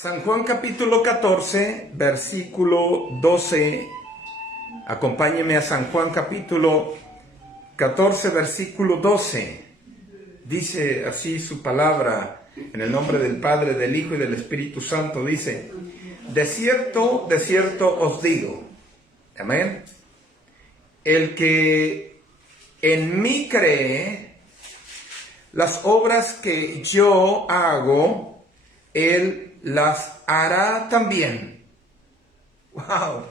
San Juan capítulo 14, versículo 12. Acompáñeme a San Juan capítulo 14, versículo 12. Dice así su palabra, en el nombre del Padre, del Hijo y del Espíritu Santo. Dice: de cierto os digo, amén, el que en mí cree, las obras que yo hago, él las hará también. ¡Wow!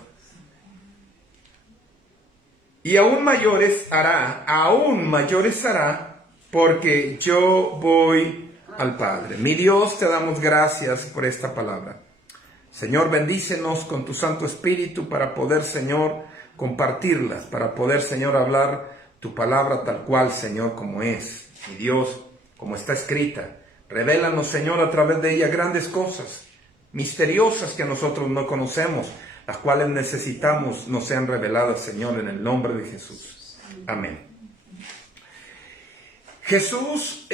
Y aún mayores hará, porque yo voy al Padre. Mi Dios, te damos gracias por esta palabra. Señor, bendícenos con tu Santo Espíritu para poder, Señor, compartirlas, para poder, Señor, hablar tu palabra tal cual, Señor, como es. Mi Dios, como está escrita. Revélanos, Señor, a través de ella grandes cosas, misteriosas que nosotros no conocemos, las cuales necesitamos nos sean reveladas, Señor, en el nombre de Jesús. Amén. Jesús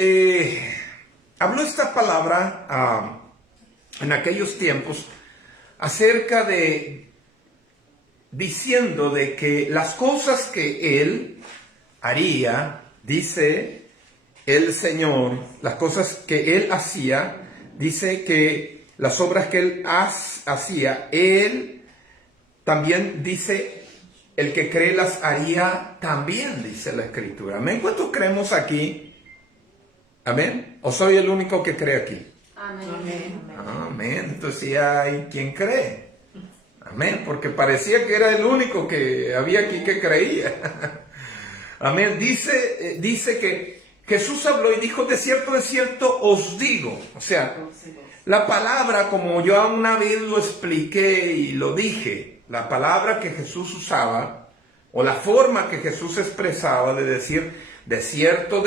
habló esta palabra en aquellos tiempos acerca de, diciendo de que las cosas que Él haría, dice el Señor, las cosas que Él hacía, dice que las obras que Él hacía, Él también dice, el que cree las haría también, dice la Escritura. ¿Amén? ¿Cuántos creemos aquí? ¿Amén? ¿O soy el único que cree aquí? Amén. Amén. Entonces sí hay quien cree. Amén. Porque parecía que era el único que había aquí que creía. Amén. Dice que Jesús habló y dijo: de cierto os digo. O sea, la palabra, como yo una vez lo expliqué y lo dije, la palabra que Jesús usaba, o la forma que Jesús expresaba de decir, de cierto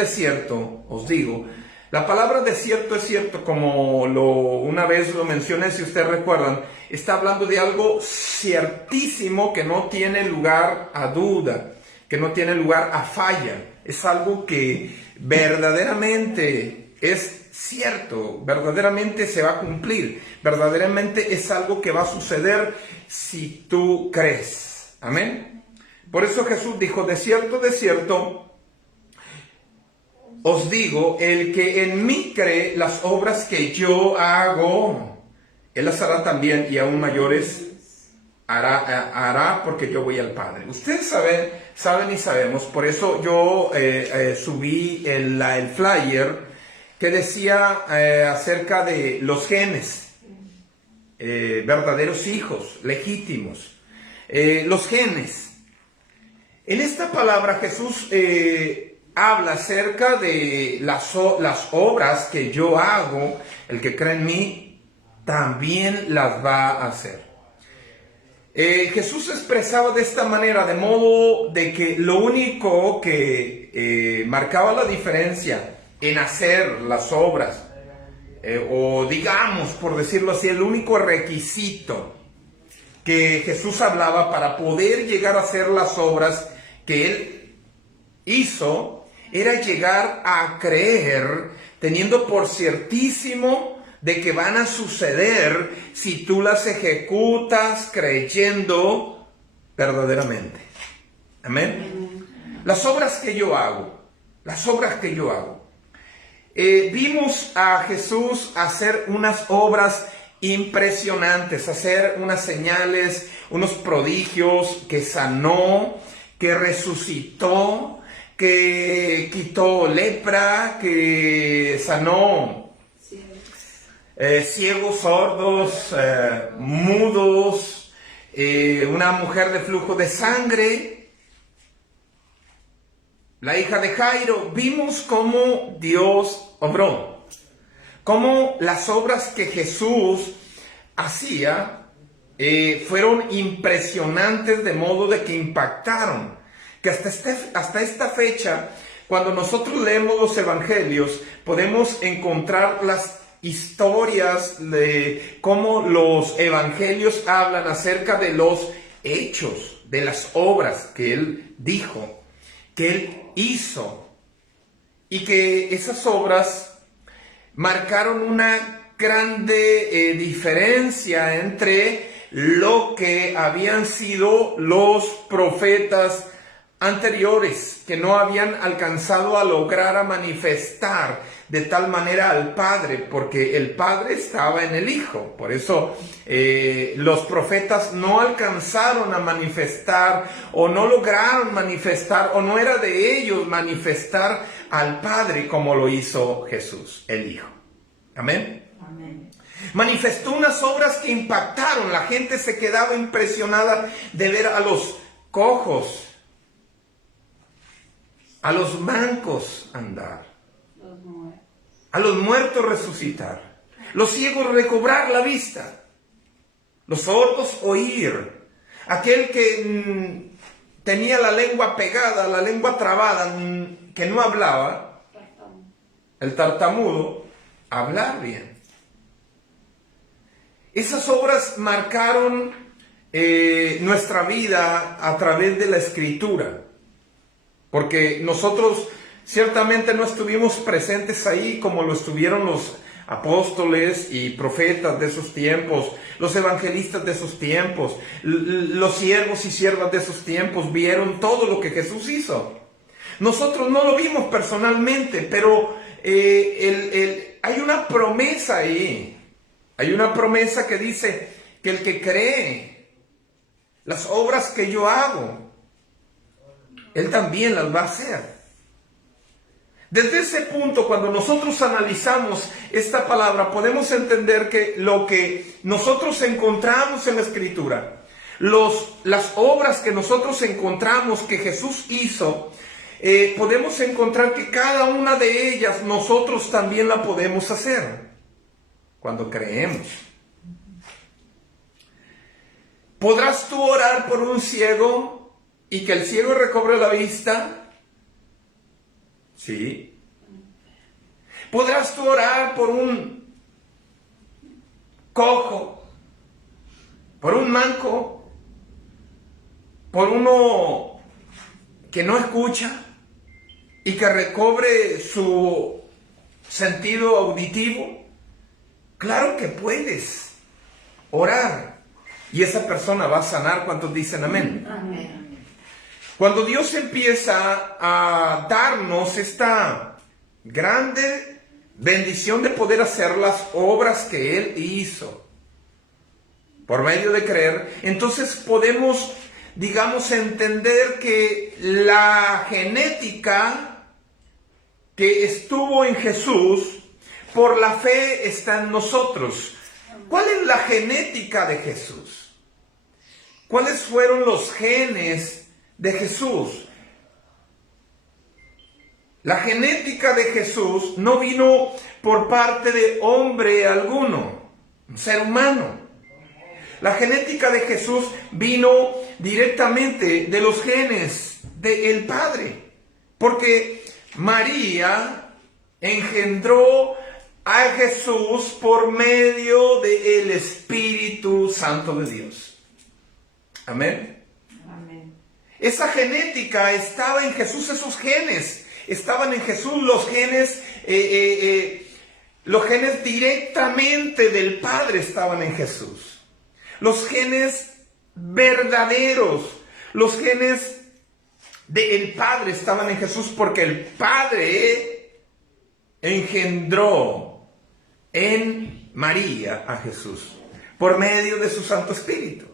os digo, la palabra de cierto es cierto, como una vez lo mencioné, si ustedes recuerdan, está hablando de algo ciertísimo que no tiene lugar a duda, que no tiene lugar a falla. Es algo que verdaderamente es cierto, verdaderamente se va a cumplir, verdaderamente es algo que va a suceder si tú crees. Amén. Por eso Jesús dijo: de cierto os digo, el que en mí cree, las obras que yo hago, él las hará también, y aún mayores hará, porque yo voy al Padre. Ustedes saben y sabemos, por eso yo subí el flyer que decía acerca de los genes, verdaderos hijos, legítimos, los genes. En esta palabra Jesús habla acerca de las obras que yo hago, el que cree en mí también las va a hacer. Jesús expresaba de esta manera, de modo de que lo único que marcaba la diferencia en hacer las obras, o digamos, por decirlo así, el único requisito que Jesús hablaba para poder llegar a hacer las obras que Él hizo, era llegar a creer, teniendo por ciertísimo de que van a suceder si tú las ejecutas creyendo verdaderamente. Amén. Las obras que yo hago. Vimos a Jesús hacer unas obras impresionantes, hacer unas señales, unos prodigios, que sanó, que resucitó, que quitó lepra, que sanó ciegos, sordos, mudos, una mujer de flujo de sangre, la hija de Jairo. Vimos cómo Dios obró, cómo las obras que Jesús hacía fueron impresionantes, de modo de que impactaron, que hasta esta fecha, cuando nosotros leemos los evangelios, podemos encontrar las historias de cómo los evangelios hablan acerca de los hechos, de las obras que Él dijo, que Él hizo, y que esas obras marcaron una grande diferencia entre lo que habían sido los profetas anteriores, que no habían alcanzado a lograr a manifestar de tal manera al Padre, porque el Padre estaba en el Hijo. Por eso los profetas no alcanzaron a manifestar, o no lograron manifestar, o no era de ellos manifestar al Padre como lo hizo Jesús, el Hijo. Amén. Amén. Manifestó unas obras que impactaron. La gente se quedaba impresionada de ver a los cojos, a los mancos andar, a los muertos resucitar, los ciegos recobrar la vista, los sordos oír, aquel que tenía la lengua pegada, la lengua trabada, que no hablaba, el tartamudo, hablar bien. Esas obras marcaron nuestra vida a través de la Escritura, porque nosotros ciertamente no estuvimos presentes ahí como lo estuvieron los apóstoles y profetas de esos tiempos, los evangelistas de esos tiempos, los siervos y siervas de esos tiempos vieron todo lo que Jesús hizo. Nosotros no lo vimos personalmente, pero hay una promesa ahí. Hay una promesa que dice que el que cree las obras que yo hago, él también las va a hacer. Desde ese punto, cuando nosotros analizamos esta palabra, podemos entender que lo que nosotros encontramos en la Escritura, las obras que nosotros encontramos que Jesús hizo, podemos encontrar que cada una de ellas nosotros también la podemos hacer cuando creemos. ¿Podrás tú orar por un ciego y que el ciego recobre la vista? Sí. ¿Podrás tú orar por un cojo, por un manco, por uno que no escucha y que recobre su sentido auditivo? Claro que puedes orar y esa persona va a sanar. ¿Cuántos dicen amén? Amén. Cuando Dios empieza a darnos esta grande bendición de poder hacer las obras que Él hizo por medio de creer, entonces podemos, digamos, entender que la genética que estuvo en Jesús por la fe está en nosotros. ¿Cuál es la genética de Jesús? ¿Cuáles fueron los genes de Jesús? La genética de Jesús no vino por parte de hombre alguno, un ser humano. La genética de Jesús vino directamente de los genes del Padre, porque María engendró a Jesús por medio del Espíritu Santo de Dios. Amén. Amén. Esa genética estaba en Jesús, esos genes estaban en Jesús, los genes directamente del Padre estaban en Jesús. Los genes verdaderos, los genes del Padre estaban en Jesús, porque el Padre engendró en María a Jesús por medio de su Santo Espíritu.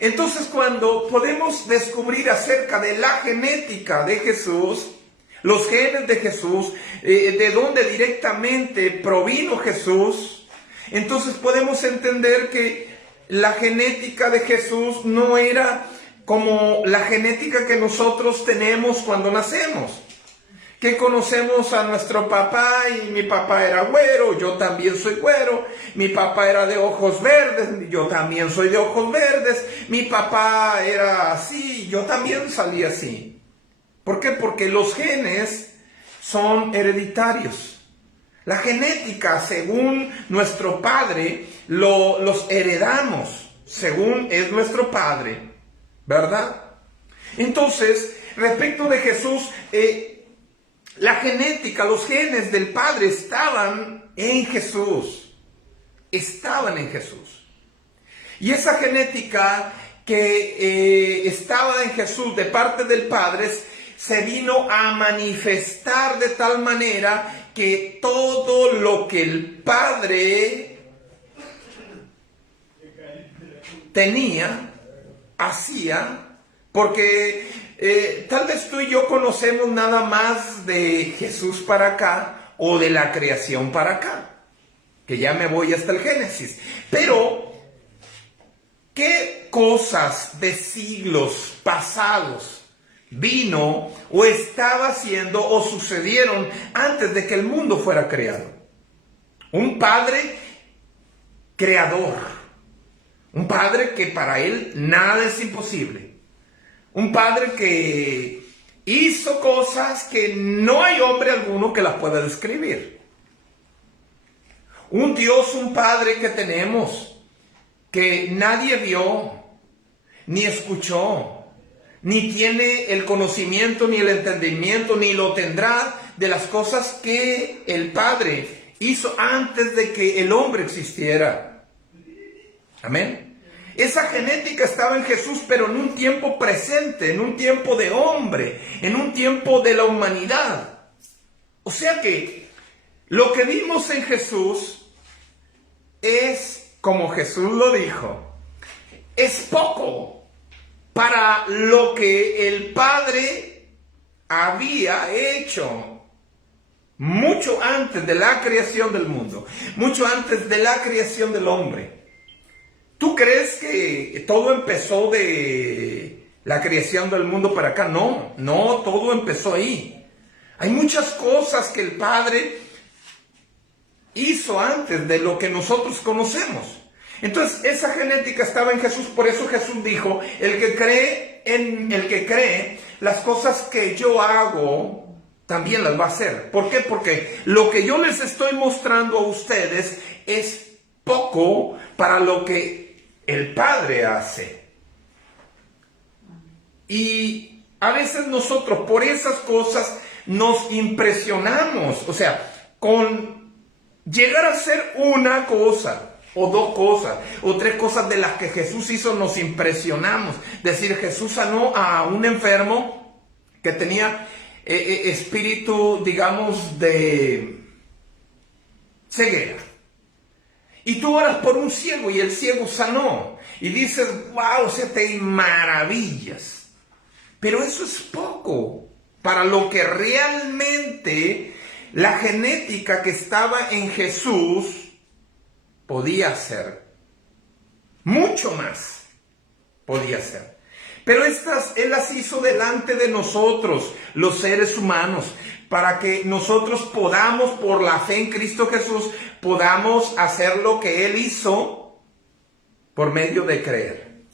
Entonces, cuando podemos descubrir acerca de la genética de Jesús, los genes de Jesús, de dónde directamente provino Jesús, entonces podemos entender que la genética de Jesús no era como la genética que nosotros tenemos cuando nacemos, que conocemos a nuestro papá y mi papá era güero, yo también soy güero, mi papá era de ojos verdes, yo también soy de ojos verdes, mi papá era así, yo también salí así. ¿Por qué? Porque los genes son hereditarios. La genética, según nuestro padre, los heredamos, según es nuestro padre, ¿verdad? Entonces, respecto de Jesús, La genética, los genes del Padre estaban en Jesús. Estaban en Jesús. Y esa genética que estaba en Jesús de parte del Padre se vino a manifestar de tal manera que todo lo que el Padre tenía, hacía, porque tal vez tú y yo conocemos nada más de Jesús para acá o de la creación para acá, que ya me voy hasta el Génesis. Pero, ¿qué cosas de siglos pasados vino o estaba haciendo o sucedieron antes de que el mundo fuera creado? Un Padre creador, un Padre que para Él nada es imposible. Un Padre que hizo cosas que no hay hombre alguno que las pueda describir. Un Dios, un Padre que tenemos, que nadie vio, ni escuchó, ni tiene el conocimiento, ni el entendimiento, ni lo tendrá de las cosas que el Padre hizo antes de que el hombre existiera. Amén. Esa genética estaba en Jesús, pero en un tiempo presente, en un tiempo de hombre, en un tiempo de la humanidad. O sea que lo que vimos en Jesús es, como Jesús lo dijo, es poco para lo que el Padre había hecho mucho antes de la creación del mundo, mucho antes de la creación del hombre. ¿Tú crees que todo empezó de la creación del mundo para acá? No, todo empezó ahí. Hay muchas cosas que el Padre hizo antes de lo que nosotros conocemos. Entonces, esa genética estaba en Jesús. Por eso Jesús dijo, el que cree, las cosas que yo hago, también las va a hacer. ¿Por qué? Porque lo que yo les estoy mostrando a ustedes es poco para lo que el Padre hace. Y a veces nosotros por esas cosas nos impresionamos. O sea, con llegar a hacer una cosa, o dos cosas, o tres cosas de las que Jesús hizo, nos impresionamos. Decir, Jesús sanó a un enfermo que tenía espíritu, digamos, de ceguera. Y tú oras por un ciego y el ciego sanó. Y dices, wow, o sea, te maravillas. Pero eso es poco para lo que realmente la genética que estaba en Jesús podía hacer. Mucho más podía hacer. Pero Él las hizo delante de nosotros, los seres humanos, para que nosotros podamos, por la fe en Cristo Jesús, podamos hacer lo que Él hizo por medio de creer.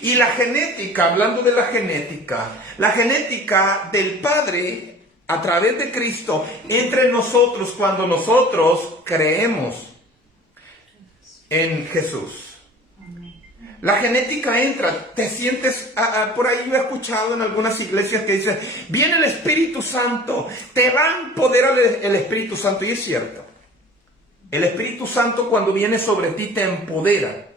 Y la genética, hablando de la genética del Padre a través de Cristo, entre nosotros cuando nosotros creemos en Jesús. La genética entra, te sientes, por ahí yo he escuchado en algunas iglesias que dicen, viene el Espíritu Santo, te va a empoderar el Espíritu Santo. Y es cierto, el Espíritu Santo cuando viene sobre ti te empodera,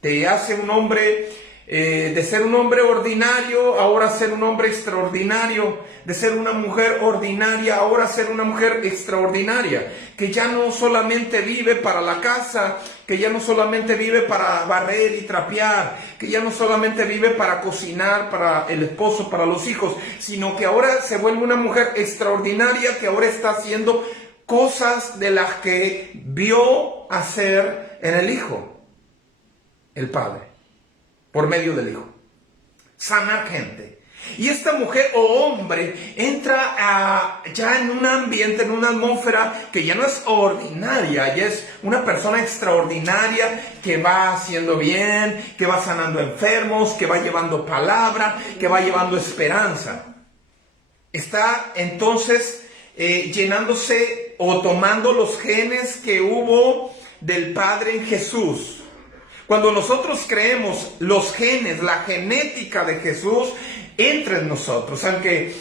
te hace un hombre, de ser un hombre ordinario, ahora ser un hombre extraordinario, de ser una mujer ordinaria, ahora ser una mujer extraordinaria, que ya no solamente vive para la casa, que ya no solamente vive para barrer y trapear, que ya no solamente vive para cocinar para el esposo, para los hijos, sino que ahora se vuelve una mujer extraordinaria, que ahora está haciendo cosas de las que vio hacer en el Hijo, el Padre, por medio del Hijo. Sanar gente. Y esta mujer o hombre entra ya en un ambiente, en una atmósfera que ya no es ordinaria, ya es una persona extraordinaria que va haciendo bien, que va sanando enfermos, que va llevando palabra, que va llevando esperanza. Está entonces llenándose o tomando los genes que hubo del Padre en Jesús. Cuando nosotros creemos los genes, la genética de Jesús, entre nosotros, aunque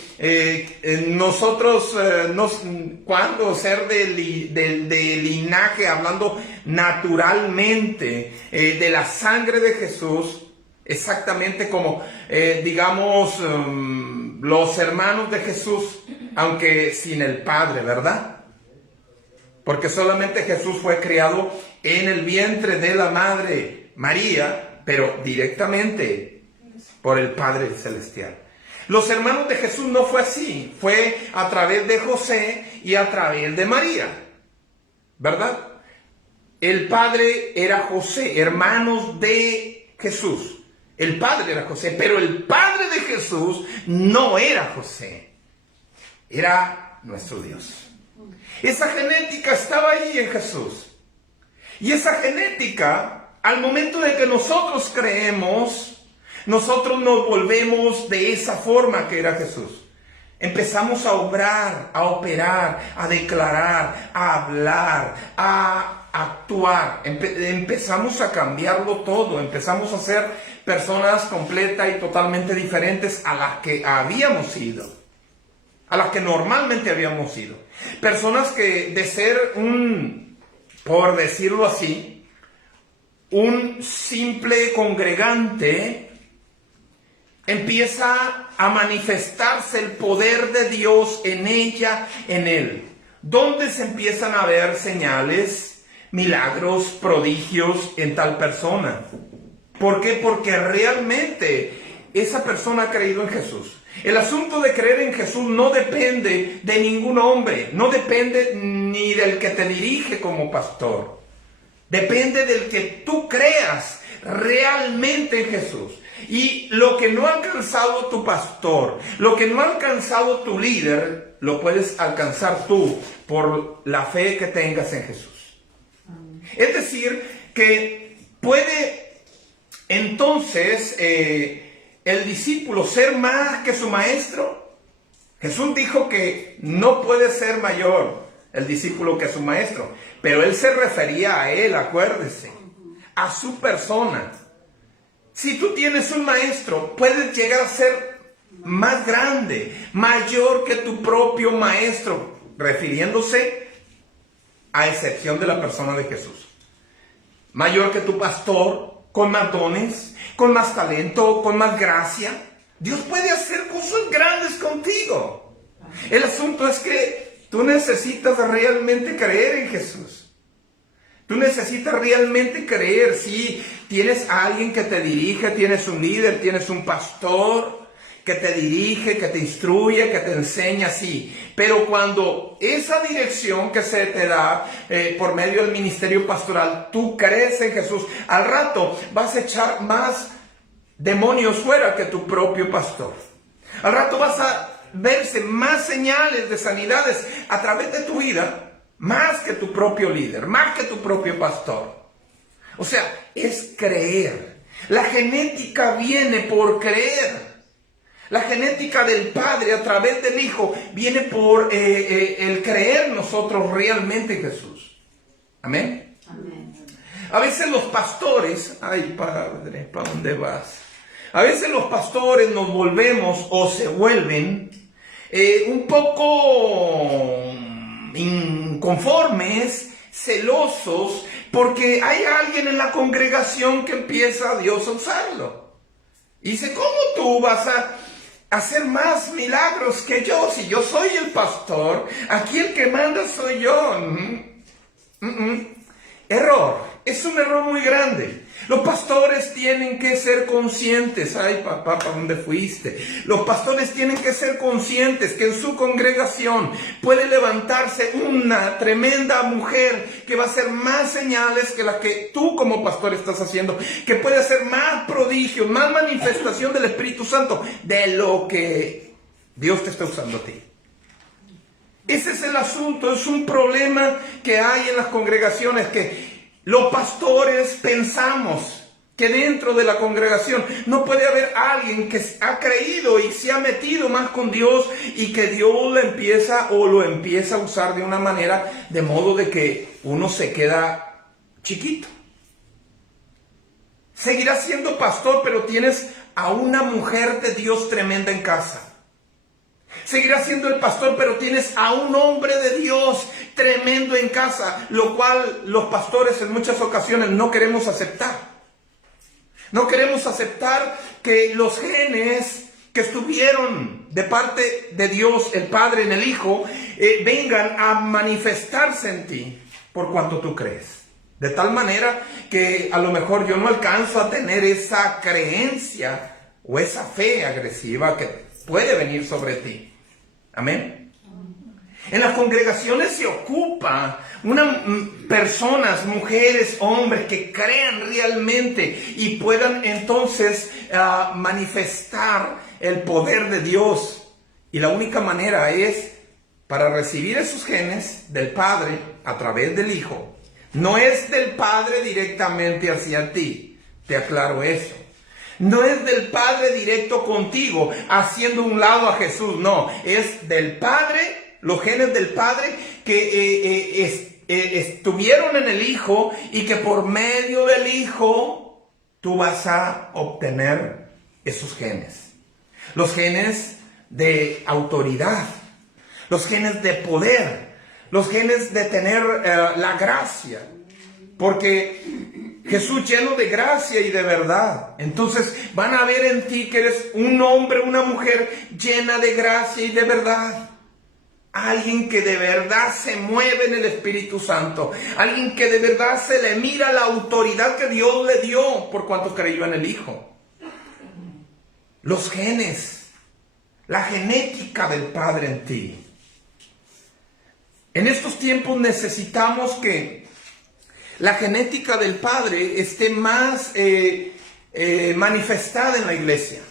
nosotros, cuando ser de linaje, hablando naturalmente de la sangre de Jesús, exactamente como, digamos, los hermanos de Jesús, aunque sin el Padre, ¿verdad? Porque solamente Jesús fue criado en el vientre de la Madre María, pero directamente por el Padre Celestial. Los hermanos de Jesús no fue así, fue a través de José y a través de María, ¿verdad? El Padre era José, hermanos de Jesús. El Padre era José, pero el Padre de Jesús no era José, era nuestro Dios. Esa genética estaba ahí en Jesús. Y esa genética, al momento de que nosotros creemos, nosotros nos volvemos de esa forma que era Jesús. Empezamos a obrar, a operar, a declarar, a hablar, a actuar. Empezamos a cambiarlo todo. Empezamos a ser personas completas y totalmente diferentes a las que habíamos sido, a las que normalmente habíamos sido. Personas que de ser por decirlo así, un simple congregante, empieza a manifestarse el poder de Dios en ella, en él, donde se empiezan a ver señales, milagros, prodigios en tal persona. ¿Por qué? Porque realmente esa persona ha creído en Jesús. El asunto de creer en Jesús no depende de ningún hombre, no depende ni del que te dirige como pastor. Depende del que tú creas realmente en Jesús. Y lo que no ha alcanzado tu pastor, lo que no ha alcanzado tu líder, lo puedes alcanzar tú por la fe que tengas en Jesús. Es decir, que puede entonces el discípulo ser más que su maestro. Jesús dijo que no puede ser mayor el discípulo que su maestro, pero él se refería a él, acuérdese, a su persona. Si tú tienes un maestro, puedes llegar a ser más grande, mayor que tu propio maestro, refiriéndose a excepción de la persona de Jesús. Mayor que tu pastor, con más dones, con más talento, con más gracia. Dios puede hacer cosas grandes contigo. El asunto es que tú necesitas realmente creer en Jesús. Tú necesitas realmente creer. Si tienes a alguien que te dirige, tienes un líder, tienes un pastor que te dirige, que te instruye, que te enseña, sí. Pero cuando esa dirección que se te da por medio del ministerio pastoral, tú crees en Jesús, al rato vas a echar más demonios fuera que tu propio pastor. Al rato vas a verse más señales de sanidades a través de tu vida, más que tu propio líder, más que tu propio pastor. O sea, es creer. La genética viene por creer. La genética del Padre a través del Hijo viene por el creer nosotros realmente en Jesús. Amén. Amén. A veces los pastores, ay Padre, ¿para dónde vas? A veces los pastores nos volvemos o se vuelven un poco inconformes, celosos, porque hay alguien en la congregación que empieza a Dios a usarlo. Y dice, ¿cómo tú vas a hacer más milagros que yo? Si yo soy el pastor, aquí el que manda soy yo. Error. Es un error muy grande. Los pastores tienen que ser conscientes. Ay, papá, ¿para dónde fuiste? Los pastores tienen que ser conscientes que en su congregación puede levantarse una tremenda mujer que va a hacer más señales que las que tú como pastor estás haciendo, que puede hacer más prodigios, más manifestación del Espíritu Santo de lo que Dios te está usando a ti. Ese es el asunto. Es un problema que hay en las congregaciones, que los pastores pensamos que dentro de la congregación no puede haber alguien que ha creído y se ha metido más con Dios y que Dios lo empieza a usar de una manera de modo de que uno se queda chiquito. Seguirás siendo pastor, pero tienes a una mujer de Dios tremenda en casa. Seguirás siendo el pastor, pero tienes a un hombre de Dios tremendo en casa, lo cual los pastores en muchas ocasiones no queremos aceptar. No queremos aceptar que los genes que estuvieron de parte de Dios, el Padre en el Hijo, vengan a manifestarse en ti por cuanto tú crees. De tal manera que a lo mejor yo no alcanzo a tener esa creencia o esa fe agresiva que puede venir sobre ti. Amén. En las congregaciones se ocupa personas, mujeres, hombres que crean realmente y puedan entonces manifestar el poder de Dios. Y la única manera es para recibir esos genes del Padre a través del Hijo. No es del Padre directamente hacia ti. Te aclaro eso. No es del Padre directo contigo, haciendo un lado a Jesús. No, es del Padre, los genes del Padre que estuvieron en el Hijo y que por medio del Hijo tú vas a obtener esos genes. Los genes de autoridad, los genes de poder, los genes de tener la gracia. Porque Jesús lleno de gracia y de verdad. Entonces van a ver en ti que eres un hombre, una mujer llena de gracia y de verdad. Alguien que de verdad se mueve en el Espíritu Santo. Alguien que de verdad se le mira la autoridad que Dios le dio por cuanto creyó en el Hijo. Los genes, la genética del Padre en ti. En estos tiempos necesitamos que la genética del Padre esté más manifestada en la iglesia.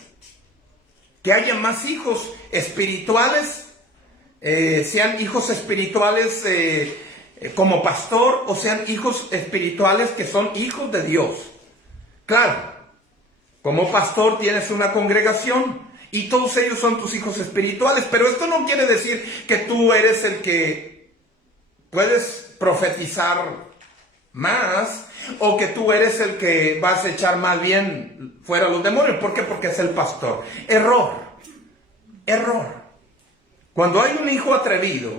Que haya más hijos espirituales, sean hijos espirituales como pastor o sean hijos espirituales que son hijos de Dios. Claro, como pastor tienes una congregación y todos ellos son tus hijos espirituales, pero esto no quiere decir que tú eres el que puedes profetizar más, o que tú eres el que vas a echar más bien fuera a los demonios. ¿Por qué? Porque es el pastor. Error. Cuando hay un hijo atrevido,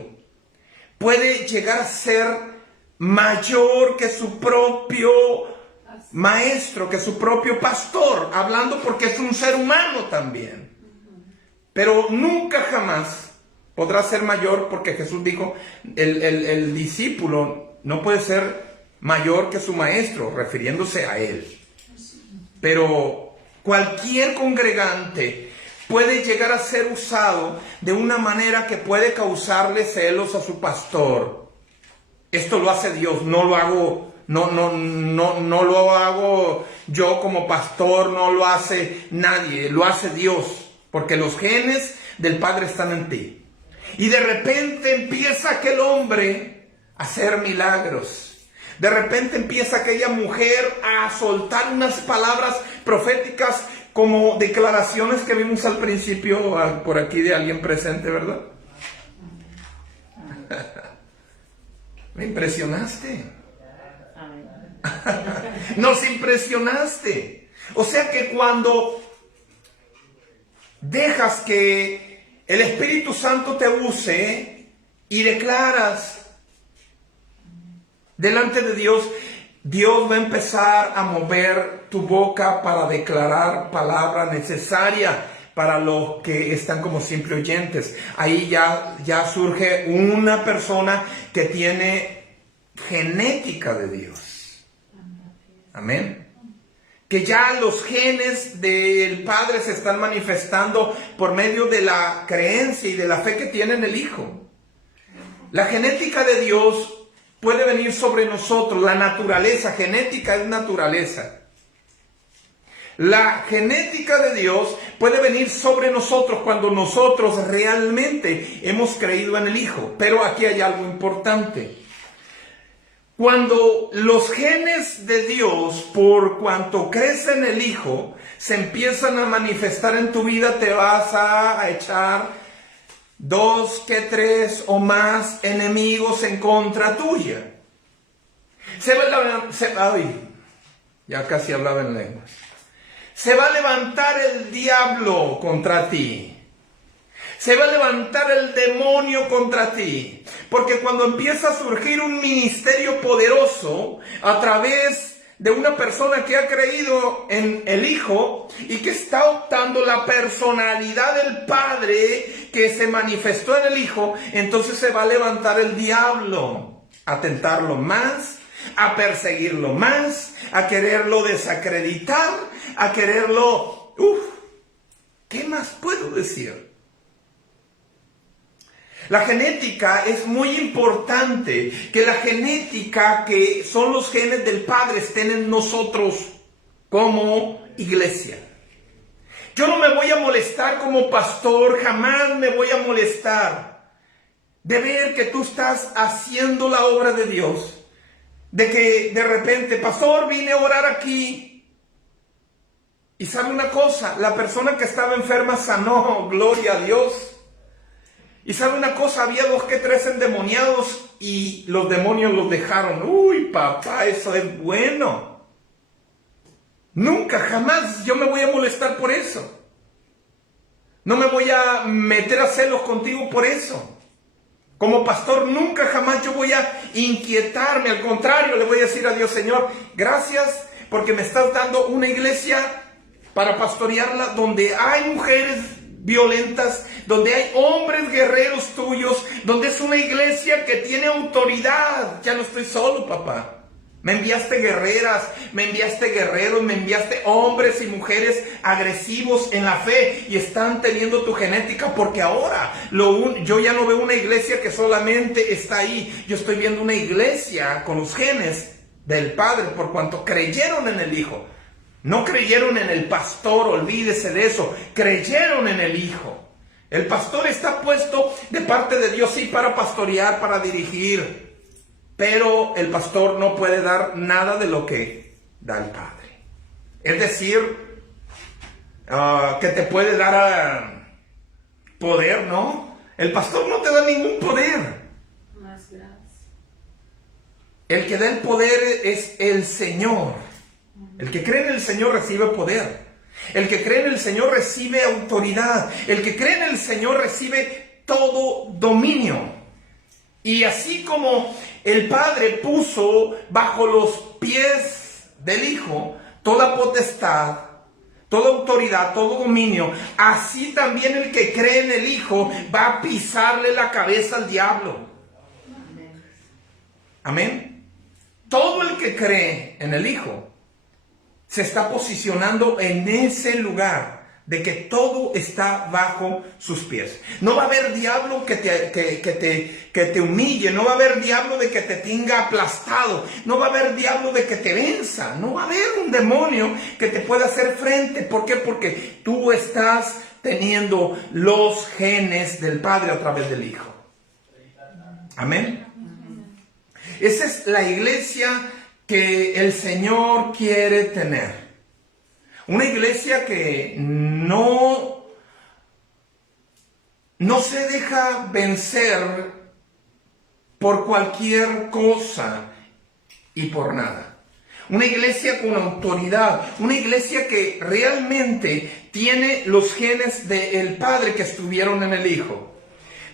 puede llegar a ser mayor que su propio maestro, que su propio pastor, hablando porque es un ser humano también. Pero nunca jamás podrá ser mayor, porque Jesús dijo, el discípulo no puede ser mayor que su maestro, refiriéndose a él. Pero cualquier congregante puede llegar a ser usado de una manera que puede causarle celos a su pastor. Esto lo hace Dios, no lo hago, no lo hago yo como pastor, no lo hace nadie, lo hace Dios, porque los genes del Padre están en ti. Y de repente empieza aquel hombre a hacer milagros. De repente empieza aquella mujer a soltar unas palabras proféticas como declaraciones que vimos al principio por aquí de alguien presente, ¿verdad? Me impresionaste. Nos impresionaste. O sea que cuando dejas que el Espíritu Santo te use y declaras delante de Dios, Dios va a empezar a mover tu boca para declarar palabra necesaria para los que están como simples oyentes. Ahí ya surge una persona que tiene genética de Dios. Amén. Que ya los genes del Padre se están manifestando por medio de la creencia y de la fe que tiene en el Hijo. La genética de Dios puede venir sobre nosotros. La naturaleza, genética es naturaleza. La genética de Dios puede venir sobre nosotros cuando nosotros realmente hemos creído en el Hijo. Pero aquí hay algo importante. Cuando los genes de Dios, por cuanto crecen en el Hijo, se empiezan a manifestar en tu vida, te vas a echar 2 que 3 o más enemigos en contra tuya. Ya casi hablaba en lenguas. Se va a levantar el diablo contra ti. Se va a levantar el demonio contra ti. Porque cuando empieza a surgir un ministerio poderoso a través de una persona que ha creído en el Hijo y que está optando la personalidad del Padre que se manifestó en el Hijo, entonces se va a levantar el diablo a tentarlo más, a perseguirlo más, a quererlo desacreditar, a quererlo... ¿Qué más puedo decir? La genética es muy importante, que la genética que son los genes del Padre estén en nosotros como iglesia. Yo no me voy a molestar como pastor, jamás me voy a molestar de ver que tú estás haciendo la obra de Dios. De que de repente, pastor, vine a orar aquí. Y sabe una cosa, la persona que estaba enferma sanó, gloria a Dios. Y sabe una cosa, había 2 que 3 endemoniados y los demonios los dejaron. Uy, papá, eso es bueno. Nunca, jamás yo me voy a molestar por eso. No me voy a meter a celos contigo por eso. Como pastor, nunca, jamás yo voy a inquietarme. Al contrario, le voy a decir a Dios, Señor, gracias porque me estás dando una iglesia para pastorearla donde hay mujeres violentas, donde hay hombres guerreros tuyos, donde es una iglesia que tiene autoridad. Ya no estoy solo, papá. Me enviaste guerreras, me enviaste guerreros, me enviaste hombres y mujeres agresivos en la fe y están teniendo tu genética, porque ahora yo ya no veo una iglesia que solamente está ahí. Yo estoy viendo una iglesia con los genes del Padre por cuanto creyeron en el Hijo. No creyeron en el pastor, olvídese de eso. Creyeron en el Hijo. El pastor está puesto de parte de Dios, sí, para pastorear, para dirigir. Pero el pastor no puede dar nada de lo que da el Padre. Es decir, que te puede dar poder, ¿no? El pastor no te da ningún poder. Más gracias. El que da el poder es el Señor. El que cree en el Señor recibe poder. El que cree en el Señor recibe autoridad. El que cree en el Señor recibe todo dominio. Y así como el Padre puso bajo los pies del Hijo toda potestad, toda autoridad, todo dominio, así también el que cree en el Hijo va a pisarle la cabeza al diablo. Amén. Todo el que cree en el Hijo se está posicionando en ese lugar de que todo está bajo sus pies. No va a haber diablo que te humille, no va a haber diablo de que te tenga aplastado, no va a haber diablo de que te venza, no va a haber un demonio que te pueda hacer frente. ¿Por qué? Porque tú estás teniendo los genes del Padre a través del Hijo. Amén. Esa es la iglesia que el Señor quiere tener. Una iglesia que no se deja vencer por cualquier cosa y por nada. Una iglesia con autoridad, una iglesia que realmente tiene los genes del Padre que estuvieron en el Hijo.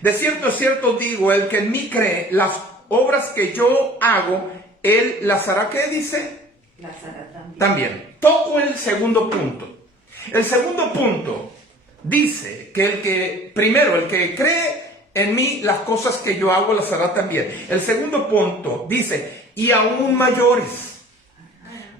De cierto es cierto digo, el que en mí cree, las obras que yo hago, él las hará. ¿Qué dice? Las hará también. También. Todo el segundo punto. El segundo punto dice que el que cree en mí, las cosas que yo hago las hará también. El segundo punto dice, y aún mayores.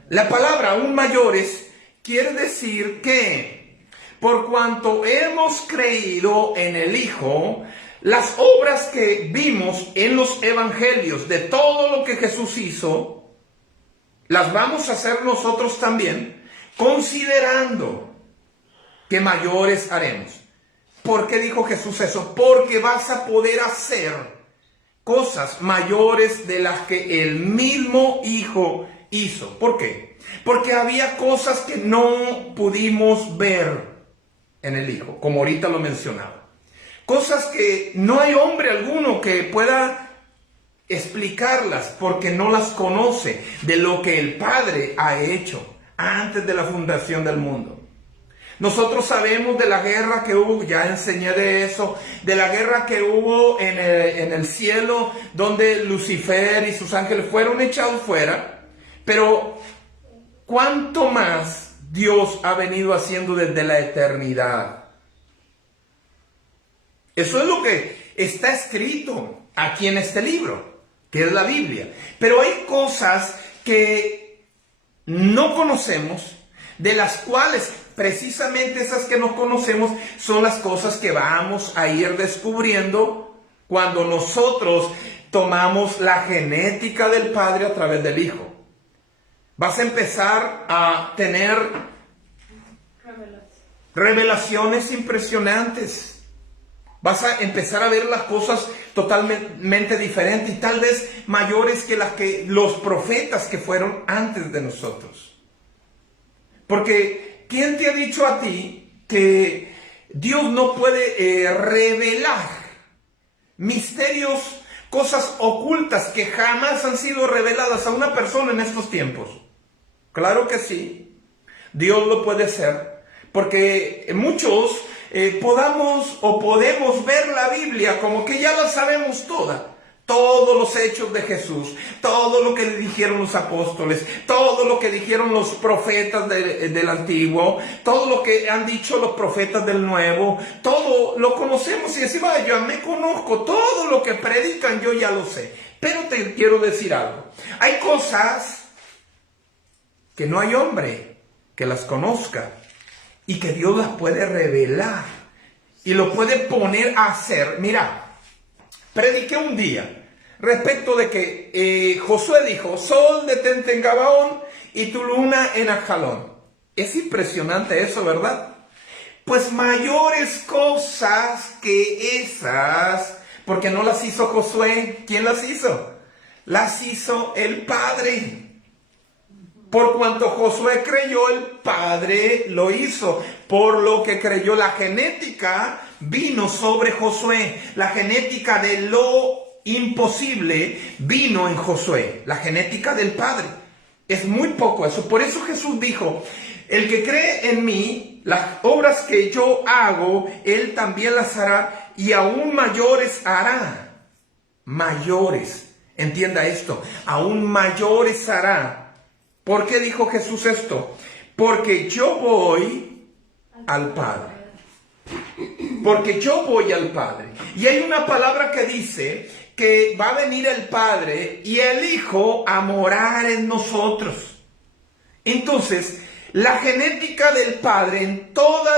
La palabra aún mayores quiere decir que por cuanto hemos creído en el Hijo, las obras que vimos en los evangelios de todo lo que Jesús hizo, las vamos a hacer nosotros también, considerando que mayores haremos. ¿Por qué dijo Jesús eso? Porque vas a poder hacer cosas mayores de las que el mismo Hijo hizo. ¿Por qué? Porque había cosas que no pudimos ver en el Hijo, como ahorita lo mencionaba. Cosas que no hay hombre alguno que pueda explicarlas porque no las conoce de lo que el Padre ha hecho antes de la fundación del mundo. Nosotros sabemos de la guerra que hubo, ya enseñé de eso, de la guerra que hubo en el cielo, donde Lucifer y sus ángeles fueron echados fuera, pero ¿cuánto más Dios ha venido haciendo desde la eternidad? Eso es lo que está escrito aquí en este libro, que es la Biblia. Pero hay cosas que no conocemos, de las cuales precisamente esas que no conocemos son las cosas que vamos a ir descubriendo cuando nosotros tomamos la genética del Padre a través del Hijo. Vas a empezar a tener revelaciones impresionantes. Vas a empezar a ver las cosas totalmente diferentes y tal vez mayores que las que los profetas que fueron antes de nosotros. Porque ¿quién te ha dicho a ti que Dios no puede revelar misterios, cosas ocultas que jamás han sido reveladas a una persona en estos tiempos? Claro que sí, Dios lo puede hacer, porque muchos podemos ver la Biblia como que ya la sabemos toda. Todos los hechos de Jesús, todo lo que le dijeron los apóstoles, todo lo que dijeron los profetas del Antiguo, todo lo que han dicho los profetas del Nuevo, todo lo conocemos y decimos, yo me conozco, todo lo que predican yo ya lo sé. Pero te quiero decir algo, hay cosas que no hay hombre que las conozca y que Dios las puede revelar y lo puede poner a hacer. Mira, prediqué un día respecto de que Josué dijo, sol detente en Gabaón y tu luna en Ajalón. Es impresionante eso, ¿verdad? Pues mayores cosas que esas, porque no las hizo Josué. ¿Quién las hizo? Las hizo el Padre. Por cuanto Josué creyó, el Padre lo hizo. Por lo que creyó, la genética vino sobre Josué. La genética de lo imposible vino en Josué. La genética del Padre. Es muy poco eso. Por eso Jesús dijo, el que cree en mí, las obras que yo hago, él también las hará y aún mayores hará. Mayores. Entienda esto. Aún mayores hará. ¿Por qué dijo Jesús esto? Porque yo voy al Padre. Porque yo voy al Padre. Y hay una palabra que dice que va a venir el Padre y el Hijo a morar en nosotros. Entonces, la genética del Padre en todo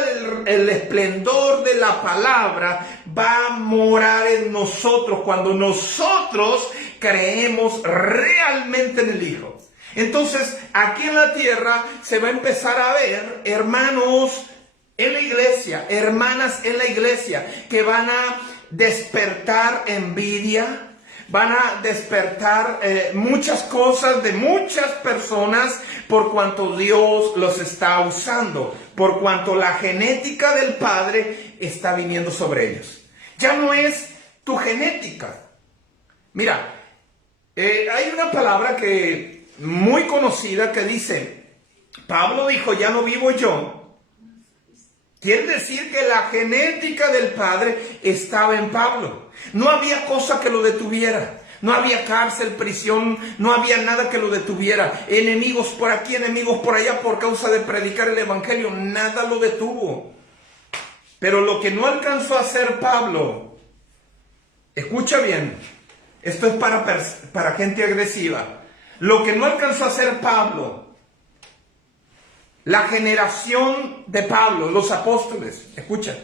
el esplendor de la palabra va a morar en nosotros cuando nosotros creemos realmente en el Hijo. Entonces, aquí en la tierra se va a empezar a ver hermanos en la iglesia, hermanas en la iglesia, que van a despertar envidia, van a despertar muchas cosas de muchas personas por cuanto Dios los está usando, por cuanto la genética del Padre está viniendo sobre ellos. Ya no es tu genética. Mira, hay una palabra que muy conocida que dice, Pablo dijo, ya no vivo yo. Quiere decir que la genética del Padre estaba en Pablo. No había cosa que lo detuviera. No había cárcel, prisión, no había nada que lo detuviera. Enemigos por aquí, enemigos por allá por causa de predicar el Evangelio. Nada lo detuvo. Pero lo que no alcanzó a hacer Pablo, escucha bien, esto es para gente agresiva. Lo que no alcanzó a hacer Pablo, la generación de Pablo, los apóstoles, escucha,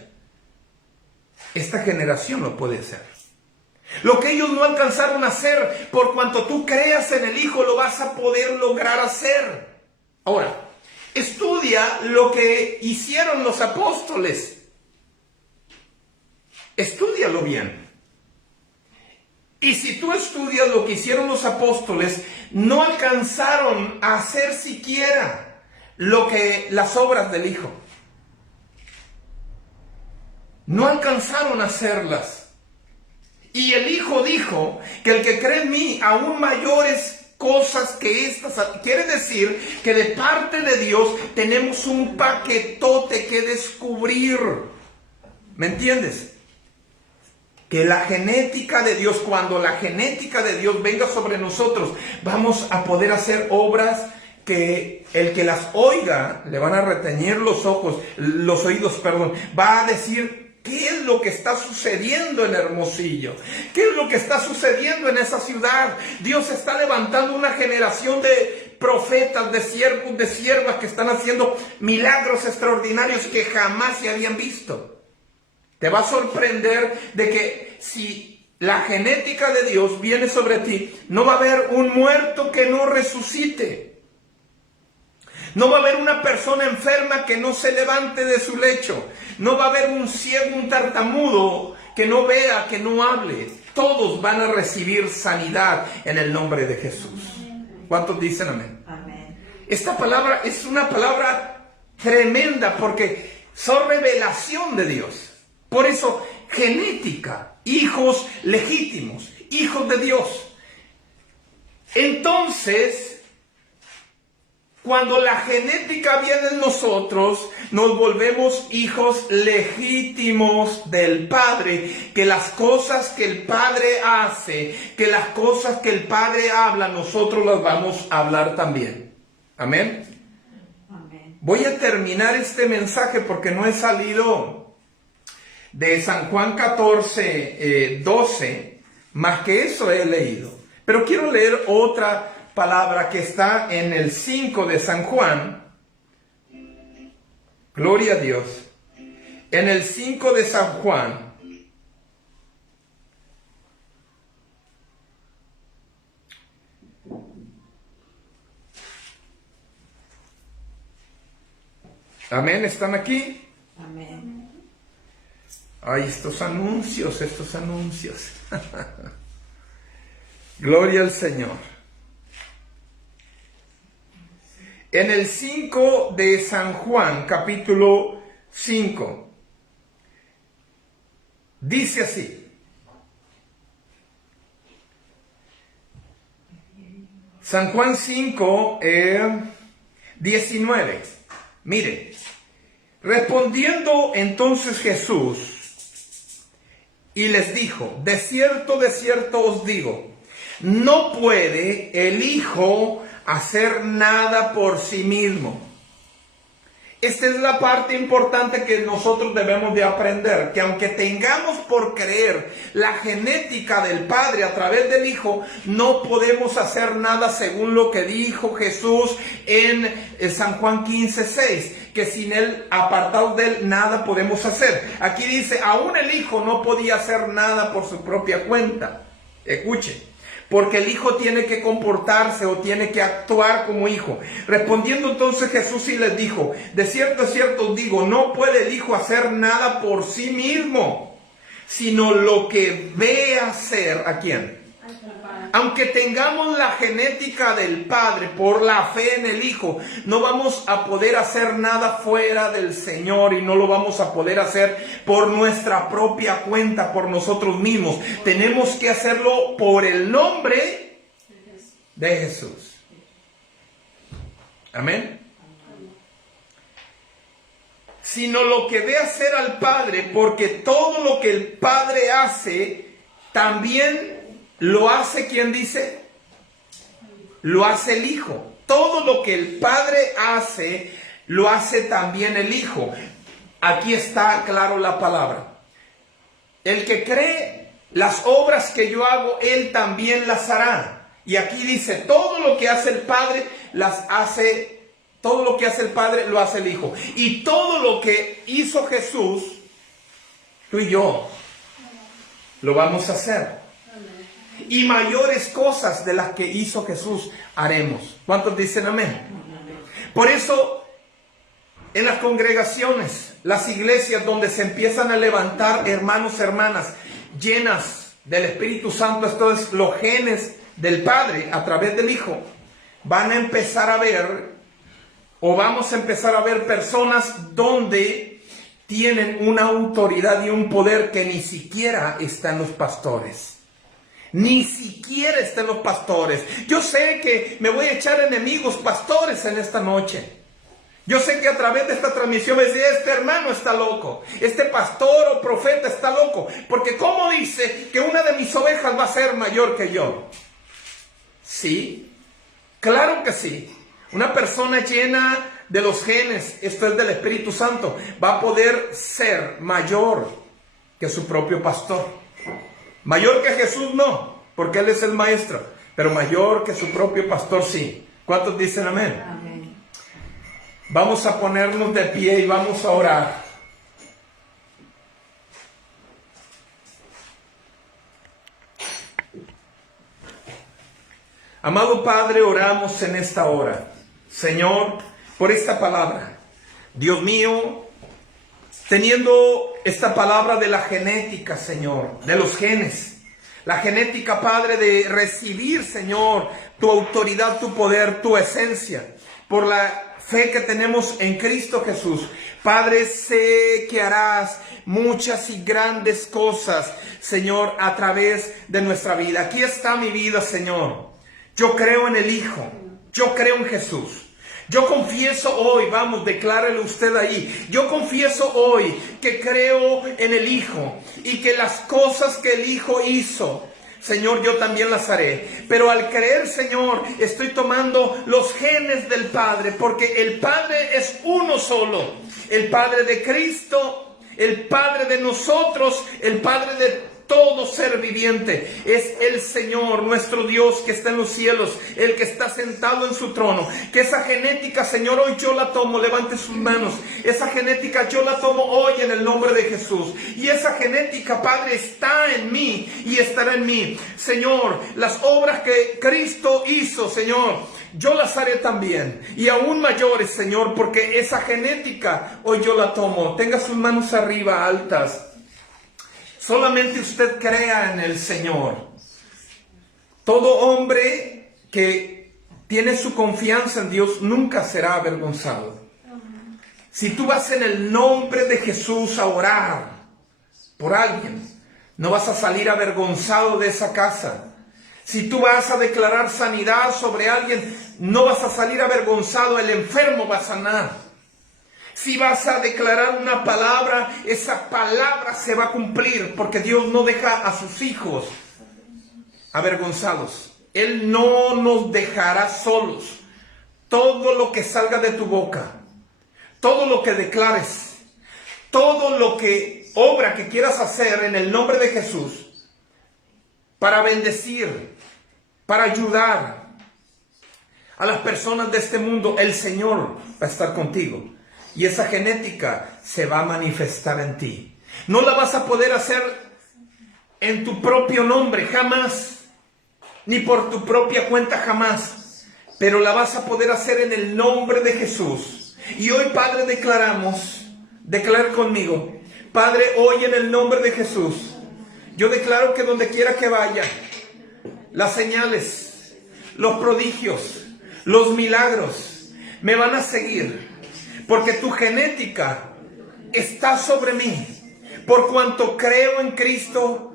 esta generación lo puede hacer. Lo que ellos no alcanzaron a hacer, por cuanto tú creas en el Hijo, lo vas a poder lograr hacer. Ahora, estudia lo que hicieron los apóstoles. Estúdialo bien. Y si tú estudias lo que hicieron los apóstoles, no alcanzaron a hacer siquiera las obras del Hijo. No alcanzaron a hacerlas. Y el Hijo dijo que el que cree en mí, aún mayores cosas que estas. Quiere decir que de parte de Dios tenemos un paquetote que descubrir. ¿Me entiendes? Que la genética de Dios, cuando la genética de Dios venga sobre nosotros, vamos a poder hacer obras que el que las oiga le van a retener los oídos, perdón, va a decir: ¿qué es lo que está sucediendo en Hermosillo? ¿Qué es lo que está sucediendo en esa ciudad? Dios está levantando una generación de profetas, de siervos, de siervas que están haciendo milagros extraordinarios que jamás se habían visto. Te va a sorprender de que si la genética de Dios viene sobre ti, no va a haber un muerto que no resucite. No va a haber una persona enferma que no se levante de su lecho. No va a haber un ciego, un tartamudo que no vea, que no hable. Todos van a recibir sanidad en el nombre de Jesús. ¿Cuántos dicen amén? Amén. Esta palabra es una palabra tremenda porque son revelación de Dios. Por eso, genética, hijos legítimos, hijos de Dios. Entonces, cuando la genética viene en nosotros, nos volvemos hijos legítimos del Padre, que las cosas que el Padre hace, que las cosas que el Padre habla, nosotros las vamos a hablar también. Amén. Amén. Voy a terminar este mensaje porque no he salido de San Juan 14, 12, más que eso he leído. Pero quiero leer otra palabra que está en el 5 de San Juan. Gloria a Dios. En el 5 de San Juan. Amén, ¿están aquí? Amén. Ay, estos anuncios. Gloria al Señor. En el 5 de San Juan, capítulo 5, dice así. San Juan 5, 19. Mire, respondiendo entonces Jesús y les dijo: de cierto os digo, no puede el Hijo hacer nada por sí mismo. Esta es la parte importante que nosotros debemos de aprender, que aunque tengamos por creer la genética del Padre a través del Hijo, no podemos hacer nada según lo que dijo Jesús en San Juan 15:6, que sin Él, apartados de Él, nada podemos hacer. Aquí dice, aún el Hijo no podía hacer nada por su propia cuenta. Escuche. Porque el Hijo tiene que comportarse o tiene que actuar como Hijo. Respondiendo entonces Jesús y les dijo: de cierto os digo, no puede el Hijo hacer nada por sí mismo, sino lo que ve hacer. ¿A quién? Aunque tengamos la genética del Padre por la fe en el Hijo, no vamos a poder hacer nada fuera del Señor y no lo vamos a poder hacer por nuestra propia cuenta, por nosotros mismos. Tenemos que hacerlo por el nombre de Jesús. Amén. Sino lo que ve hacer al Padre, porque todo lo que el Padre hace, también lo hace, ¿quién dice? Lo hace el Hijo. Todo lo que el Padre hace, lo hace también el Hijo. Aquí está claro la palabra. El que cree las obras que yo hago, él también las hará. Y aquí dice, todo lo que hace el Padre, todo lo que hace el Padre, lo hace el Hijo. Y todo lo que hizo Jesús, tú y yo, lo vamos a hacer. Y mayores cosas de las que hizo Jesús haremos. ¿Cuántos dicen amén? Por eso, en las congregaciones, las iglesias donde se empiezan a levantar hermanos, hermanas, llenas del Espíritu Santo, esto es los genes del Padre a través del Hijo, van a empezar a ver, o vamos a empezar a ver personas donde tienen una autoridad y un poder que ni siquiera está en los pastores. Ni siquiera está en los pastores. Yo sé que me voy a echar enemigos pastores en esta noche. Yo sé que a través de esta transmisión me decía, este hermano está loco, este pastor o profeta está loco, porque ¿cómo dice que una de mis ovejas va a ser mayor que yo? Sí, claro que sí. Una persona llena de los genes, esto es del Espíritu Santo, va a poder ser mayor que su propio pastor. Mayor que Jesús no, porque Él es el maestro, pero mayor que su propio pastor sí. ¿Cuántos dicen amén? Amén. Vamos a ponernos de pie y vamos a orar. Amado Padre, oramos en esta hora, Señor, por esta palabra. Dios mío, teniendo esta palabra de la genética, Señor, de los genes, la genética, Padre, de recibir, Señor, tu autoridad, tu poder, tu esencia, por la fe que tenemos en Cristo Jesús. Padre, sé que harás muchas y grandes cosas, Señor, a través de nuestra vida. Aquí está mi vida, Señor. Yo creo en el Hijo, yo creo en Jesús. Yo confieso hoy, vamos, declárelo usted ahí. Yo confieso hoy que creo en el Hijo y que las cosas que el Hijo hizo, Señor, yo también las haré. Pero al creer, Señor, estoy tomando los genes del Padre, porque el Padre es uno solo. El Padre de Cristo, el Padre de nosotros, el Padre de todo ser viviente. Es el Señor, nuestro Dios, que está en los cielos, el que está sentado en su trono. Que esa genética, Señor, hoy yo la tomo. Levante sus manos. Esa genética yo la tomo hoy en el nombre de Jesús. Y esa genética, Padre, está en mí y estará en mí. Señor, las obras que Cristo hizo, Señor, yo las haré también, y aún mayores, Señor, porque esa genética hoy yo la tomo. Tenga sus manos arriba, altas. Solamente usted crea en el Señor. Todo hombre que tiene su confianza en Dios nunca será avergonzado. Si tú vas en el nombre de Jesús a orar por alguien, no vas a salir avergonzado de esa casa. Si tú vas a declarar sanidad sobre alguien, no vas a salir avergonzado, el enfermo va a sanar. Si vas a declarar una palabra, esa palabra se va a cumplir, porque Dios no deja a sus hijos avergonzados. Él no nos dejará solos. Todo lo que salga de tu boca, todo lo que declares, todo lo que obra que quieras hacer en el nombre de Jesús, para bendecir, para ayudar a las personas de este mundo, el Señor va a estar contigo. Y esa genética se va a manifestar en ti. No la vas a poder hacer en tu propio nombre, jamás. Ni por tu propia cuenta, jamás. Pero la vas a poder hacer en el nombre de Jesús. Y hoy, Padre, declara conmigo. Padre, hoy en el nombre de Jesús, yo declaro que donde quiera que vaya, las señales, los prodigios, los milagros, me van a seguir. Porque tu genética está sobre mí. Por cuanto creo en Cristo,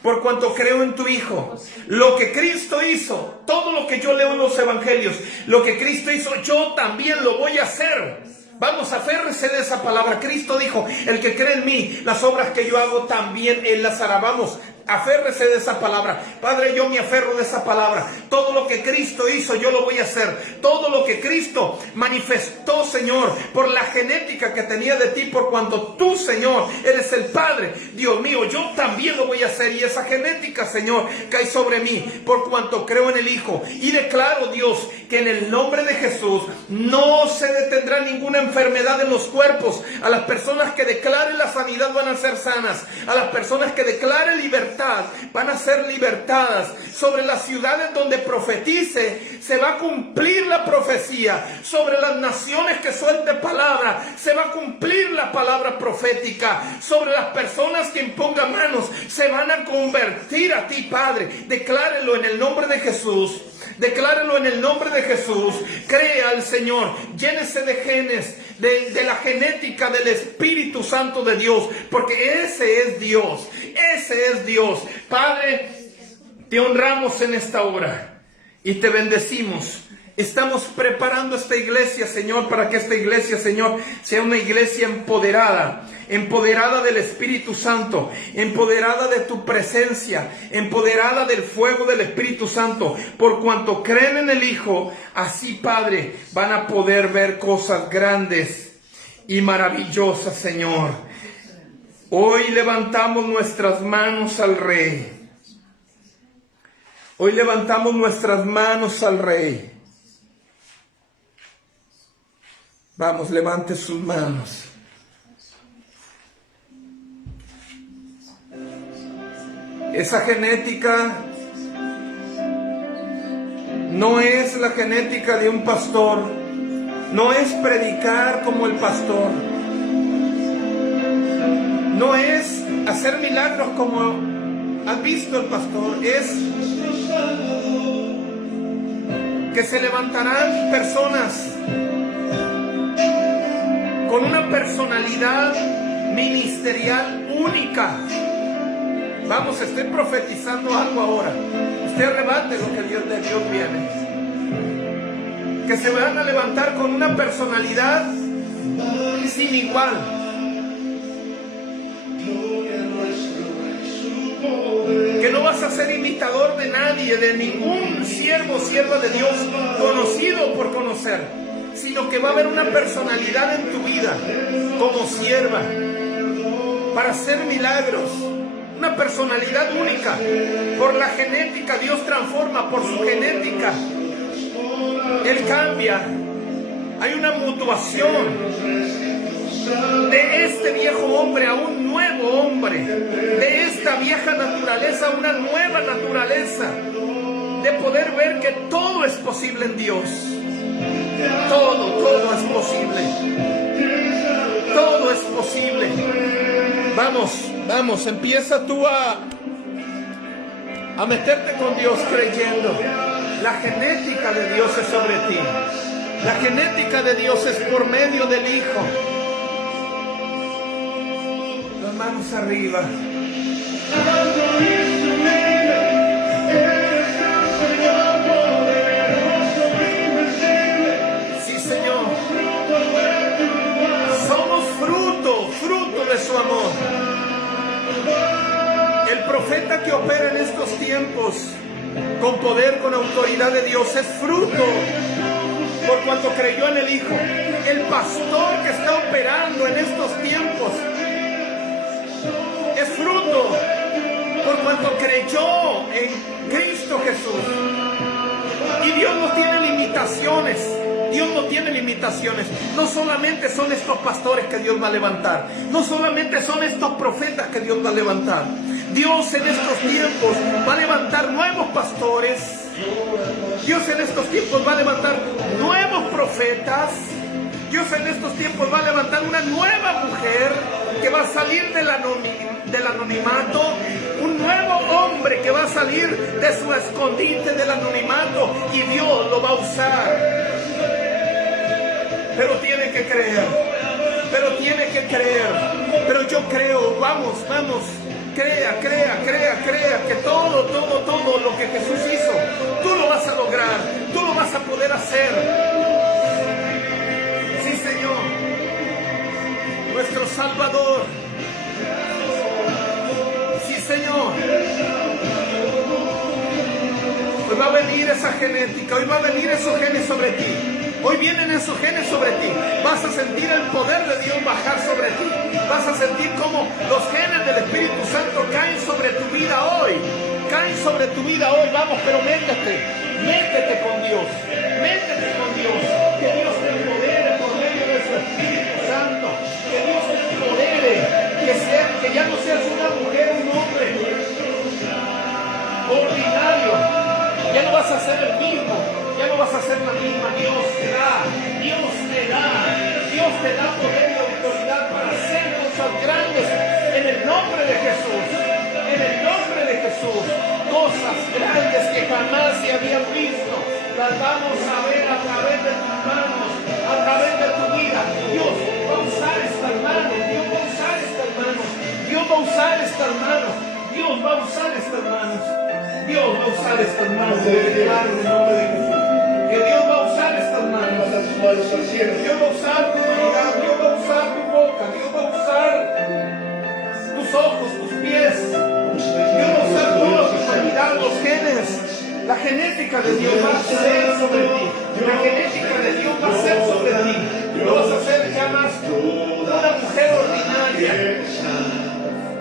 por cuanto creo en tu Hijo. Lo que Cristo hizo, todo lo que yo leo en los evangelios, lo que Cristo hizo, yo también lo voy a hacer. Vamos, aférrese de esa palabra. Cristo dijo, el que cree en mí, las obras que yo hago también Él las hará. Vamos, aférrese de esa palabra. Padre, yo me aferro de esa palabra. Todo lo que Cristo hizo, yo lo voy a hacer. Todo lo que Cristo manifestó, Señor, por la genética que tenía de ti, por cuanto tú, Señor, eres el Padre. Dios mío, yo también lo voy a hacer. Y esa genética, Señor, cae sobre mí, por cuanto creo en el Hijo. Y declaro, Dios, que en el nombre de Jesús no se detendrá ninguna enfermedad en los cuerpos. A las personas que declaren la sanidad van a ser sanas. A las personas que declaren libertad van a ser libertadas. Sobre las ciudades donde profetice, se va a cumplir la profecía. Sobre las naciones que suelte palabra, se va a cumplir la palabra profética. Sobre las personas que impongan manos, se van a convertir a ti, Padre. Declárelo en el nombre de Jesús. Declárelo en el nombre de Jesús. Crea al Señor. Llénese de genes, de la genética del Espíritu Santo de Dios, porque ese es Dios. Ese es Dios. Padre, te honramos en esta hora y te bendecimos. Estamos preparando esta iglesia, Señor, para que esta iglesia, Señor, sea una iglesia empoderada del Espíritu Santo, empoderada de tu presencia, empoderada del fuego del Espíritu Santo. Por cuanto creen en el Hijo, así, Padre, van a poder ver cosas grandes y maravillosas, Señor. Hoy levantamos nuestras manos al Rey. Hoy levantamos nuestras manos al Rey. Vamos, levante sus manos. Esa genética no es la genética de un pastor. No es predicar como el pastor. No es hacer milagros como ha visto el pastor. Es que se levantarán personas con una personalidad ministerial única. Vamos, estoy profetizando algo ahora. Usted arrebate lo que de Dios viene. Que se van a levantar con una personalidad sin igual. Que no vas a ser imitador de nadie, de ningún siervo o sierva de Dios, conocido por conocer, sino que va a haber una personalidad en tu vida como sierva para hacer milagros. Una personalidad única. Por la genética, Dios transforma por su genética. Él cambia. Hay una mutuación de este viejo hombre a un nuevo hombre, de esta vieja naturaleza a una nueva naturaleza, de poder ver que todo es posible en Dios. Todo es posible. Todo es posible. Vamos, empieza tú a meterte con Dios creyendo. La genética de Dios es sobre ti. La genética de Dios es por medio del Hijo. Las manos arriba. Sí, Señor. Somos fruto de su amor. El profeta que opera en estos tiempos con poder, con autoridad de Dios, es fruto por cuanto creyó en el Hijo. El pastor que está operando en estos tiempos es fruto por cuanto creyó en Cristo Jesús. Y Dios no tiene limitaciones. Dios no tiene limitaciones. No solamente son estos pastores que Dios va a levantar. No solamente son estos profetas que Dios va a levantar. Dios en estos tiempos va a levantar nuevos pastores. Dios en estos tiempos va a levantar nuevos profetas. Dios en estos tiempos va a levantar una nueva mujer que va a salir del anonimato. Un nuevo hombre que va a salir de su escondite del anonimato. Y Dios lo va a usar. Pero tiene que creer. Pero yo creo. Vamos. Crea que todo lo que Jesús hizo, tú lo vas a lograr, tú lo vas a poder hacer. Sí, Señor, nuestro Salvador. Sí, Señor. Hoy va a venir esa genética, hoy va a venir esos genes sobre ti. Hoy vienen esos genes sobre ti. Vas a sentir el poder de Dios bajar sobre ti. Vas a sentir cómo los genes del Espíritu Santo caen sobre tu vida hoy. Caen sobre tu vida hoy. Vamos, pero métete con Dios. Métete con Dios. Que Dios te empodere por medio de su Espíritu Santo. Que Dios te empodere. Que ya no seas una mujer, un hombre ordinario. Ya no vas a ser el mismo. Ya no vas a ser la misma. Dios te da poder y autoridad para hacer cosas grandes en el nombre de Jesús. En el nombre de Jesús. Cosas grandes que jamás se habían visto. las vamos a ver a través de tus manos, a través de tu vida. Dios va a usar estas manos, Dios va a usar estas manos, Dios va a usar estas manos, Dios va a usar estas manos, Dios va a usar estas manos. Declaro en el nombre de Jesús que Dios va a usar estas manos. Dios va a usar tu humanidad, Dios va a usar tu boca, Dios va a usar tus ojos, tus pies. Dios va a usar toda tu humanidad, los genes. La genética de Dios va a ser sobre ti. La genética de Dios va a ser sobre ti. No vas a ser ya más una mujer ordinaria.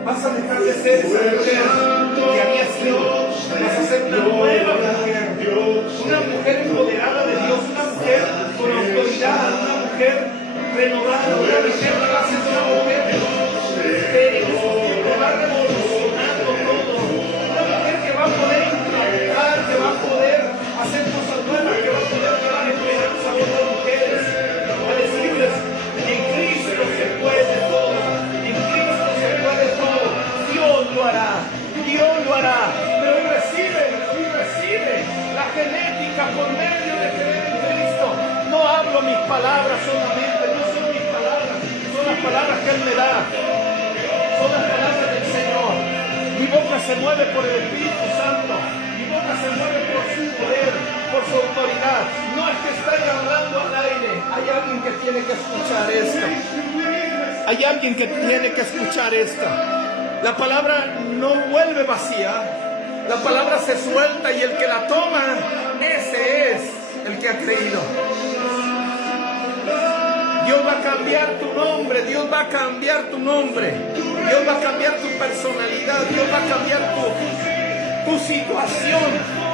Vas a dejar de ser esa mujer que había sido. Vas a ser una nueva mujer. Una mujer empoderada de Dios. Una mujer con autoridad. Una mujer renovada. Una mujer que va a ser una mujer que va revolucionando todo. Una mujer que va a poder implantar, que va a poder hacer cosas nuevas, que va a poder llevar esperanza a otras mujeres. A decirles, en Cristo se puede todo. En Cristo se puede todo. Dios lo hará. Dios lo hará. Pero recibe la genética por medio de creer en Cristo. No hablo mis palabras solamente, no son mis palabras, son las palabras que Él me da. Son las palabras del Señor. Mi boca se mueve por el Espíritu Santo. Mi boca se mueve por su poder, por su autoridad. No es que esté hablando al aire. Hay alguien que tiene que escuchar esto. Hay alguien que tiene que escuchar esto. La palabra no vuelve vacía. La palabra se suelta y el que la toma, ese es el que ha creído. Dios va a cambiar tu nombre, Dios va a cambiar tu nombre, Dios va a cambiar tu personalidad, Dios va a cambiar tu situación.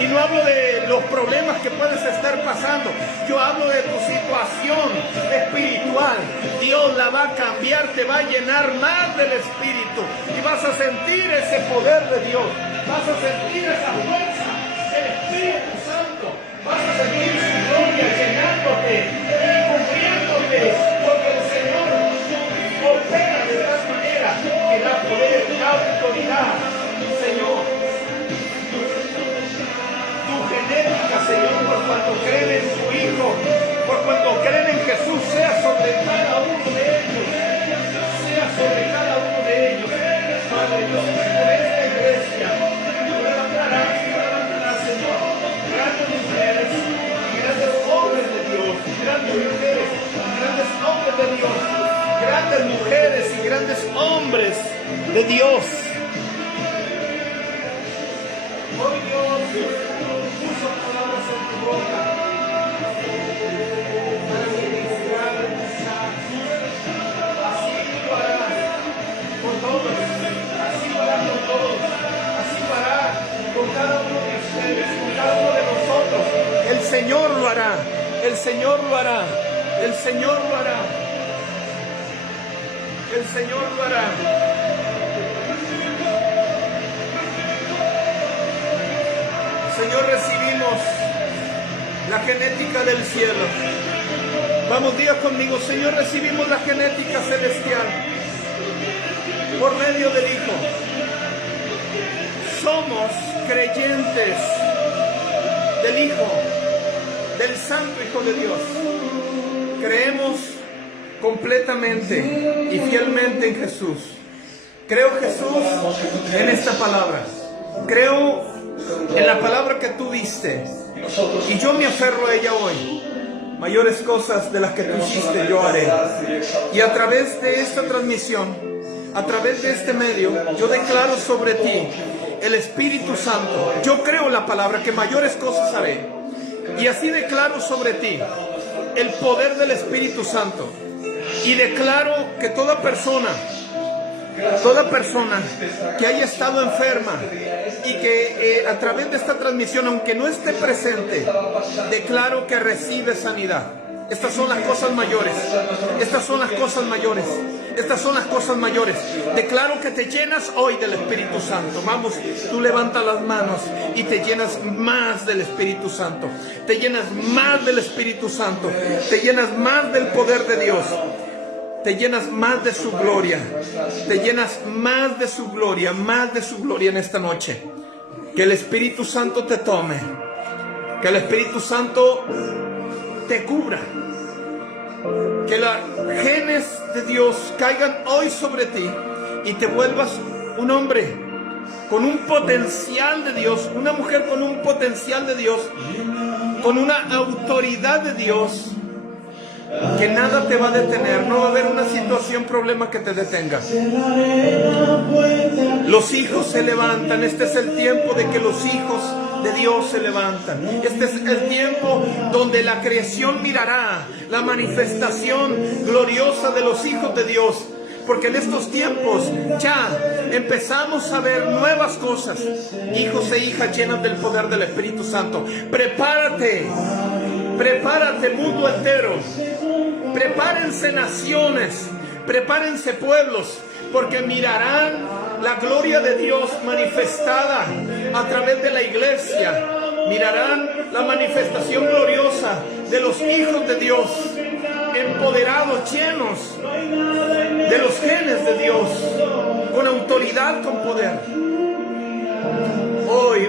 Y no hablo de los problemas que puedes estar pasando, yo hablo de tu situación espiritual. Dios la va a cambiar, te va a llenar más del Espíritu y vas a sentir ese poder de Dios, vas a sentir esa fuerza del Espíritu Santo, vas a sentir su gloria llenándote y cubriéndote, porque el Señor opera de tal manera que da poder, da autoridad. Señor, genética, Señor, por cuanto creen en su Hijo, por cuanto creen en Jesús, sea sobre cada uno de ellos, sea sobre cada uno de ellos. Padre Dios, por esta iglesia, levantarás, Señor, grandes mujeres, grandes hombres de Dios, grandes mujeres, grandes hombres de Dios, grandes mujeres y grandes hombres de Dios. Hoy Dios puso palabras en tu boca para ministrar el mensaje. Así lo hará con todos, así lo hará con todos, así lo hará con cada uno de ustedes, con cada uno de nosotros. El Señor lo hará, el Señor lo hará, el Señor lo hará, el Señor lo hará. Señor, recibimos la genética del cielo. Vamos, diga conmigo, Señor, recibimos la genética celestial por medio del Hijo. Somos creyentes del Hijo, del Santo Hijo de Dios. Creemos completamente y fielmente en Jesús. Creo, Jesús, en esta palabra. Creo en la palabra que tú diste y yo me aferro a ella hoy. Mayores cosas de las que tú hiciste yo haré. Y a través de esta transmisión, a través de este medio, yo declaro sobre ti el Espíritu Santo. Yo creo en la palabra que mayores cosas haré. Y así declaro sobre ti el poder del Espíritu Santo. Y declaro que toda persona que haya estado enferma y que a través de esta transmisión, aunque no esté presente, declaro que recibe sanidad. Estas son las cosas mayores. Estas son las cosas mayores. Estas son las cosas mayores. Declaro que te llenas hoy del Espíritu Santo. Vamos, tú levanta las manos y te llenas más del Espíritu Santo. Te llenas más del Espíritu Santo. Te llenas más del poder de Dios. Te llenas más de su gloria. Te llenas más de su gloria en esta noche. Que el Espíritu Santo te tome. Que el Espíritu Santo te cubra. Que los genes de Dios caigan hoy sobre ti y te vuelvas un hombre con un potencial de Dios, una mujer con un potencial de Dios, con una autoridad de Dios, que nada te va a detener. No va a haber una situación, problema que te detenga. Los hijos se levantan. Este es el tiempo de que los hijos de Dios se levantan. Este es el tiempo donde la creación mirará la manifestación gloriosa de los hijos de Dios. Porque en estos tiempos ya empezamos a ver nuevas cosas. Hijos e hijas llenas del poder del Espíritu Santo. Prepárate, prepárate, mundo entero. Prepárense naciones, prepárense pueblos, porque mirarán la gloria de Dios manifestada a través de la iglesia. Mirarán la manifestación gloriosa de los hijos de Dios, empoderados, llenos de los genes de Dios, con autoridad, con poder. Hoy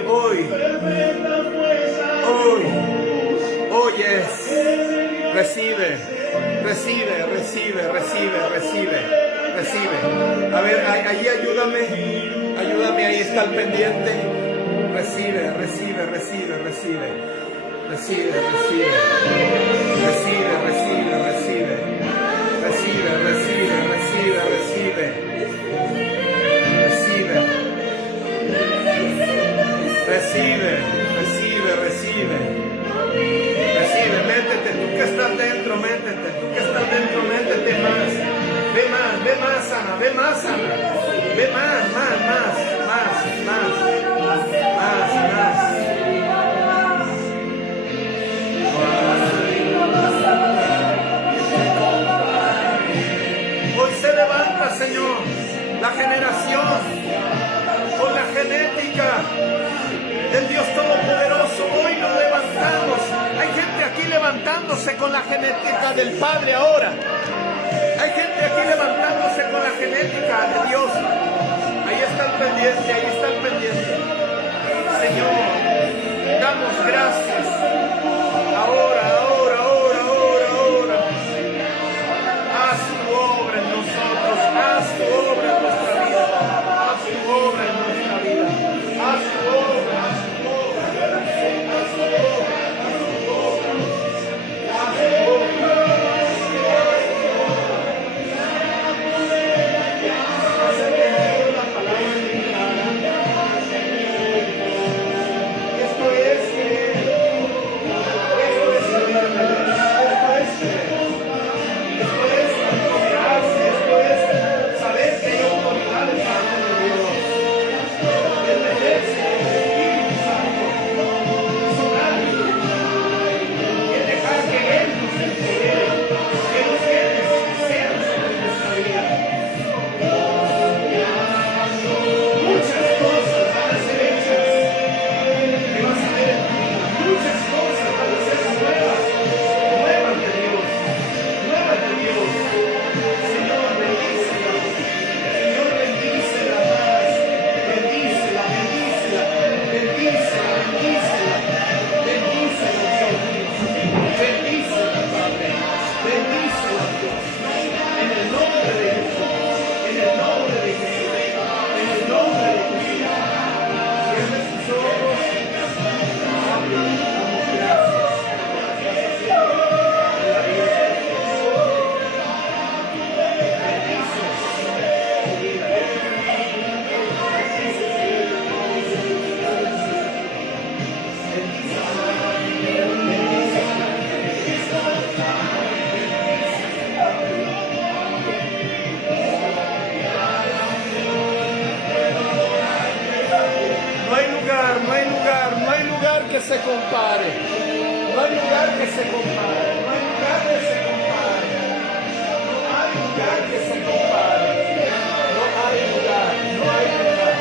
es. Recibe. A ver, ahí ayúdame, ahí está el pendiente. Recibe. Métete, tú que estás dentro, métete más. Ve más, Ana, ve más. Hoy se levanta, Señor, la generación con la genética del Dios Todopoderoso. Hoy nos levantamos. Hay gente aquí levantándose con la genética del Padre ahora. Hay gente aquí levantándose con la genética de Dios. Ahí está el pendiente. Señor, damos gracias. Ahora. Haz tu obra en nosotros. Haz tu obra en nuestra vida. se compare. No hay lugar que se compare. No hay lugar que se compare. No hay lugar que se compare. No hay lugar. No hay lugar.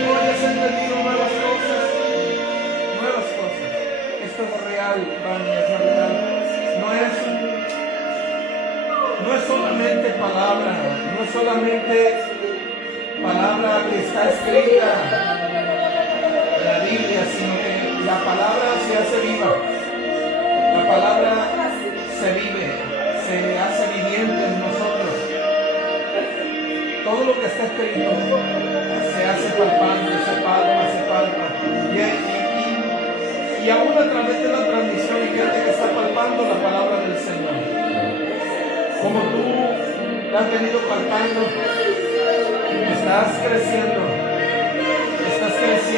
No hayas entendido nuevas cosas. Nuevas cosas. Esto es real, Vania, es real. No es solamente palabra. No es solamente palabra que está escrita en la Biblia, sino que la palabra se hace viva. La palabra se vive, se hace viviente en nosotros. Todo lo que está escrito se hace palpable, se palpa. Y aún a través de la transmisión hay gente que está palpando la palabra del Señor. Como tú la has venido palpando, estás creciendo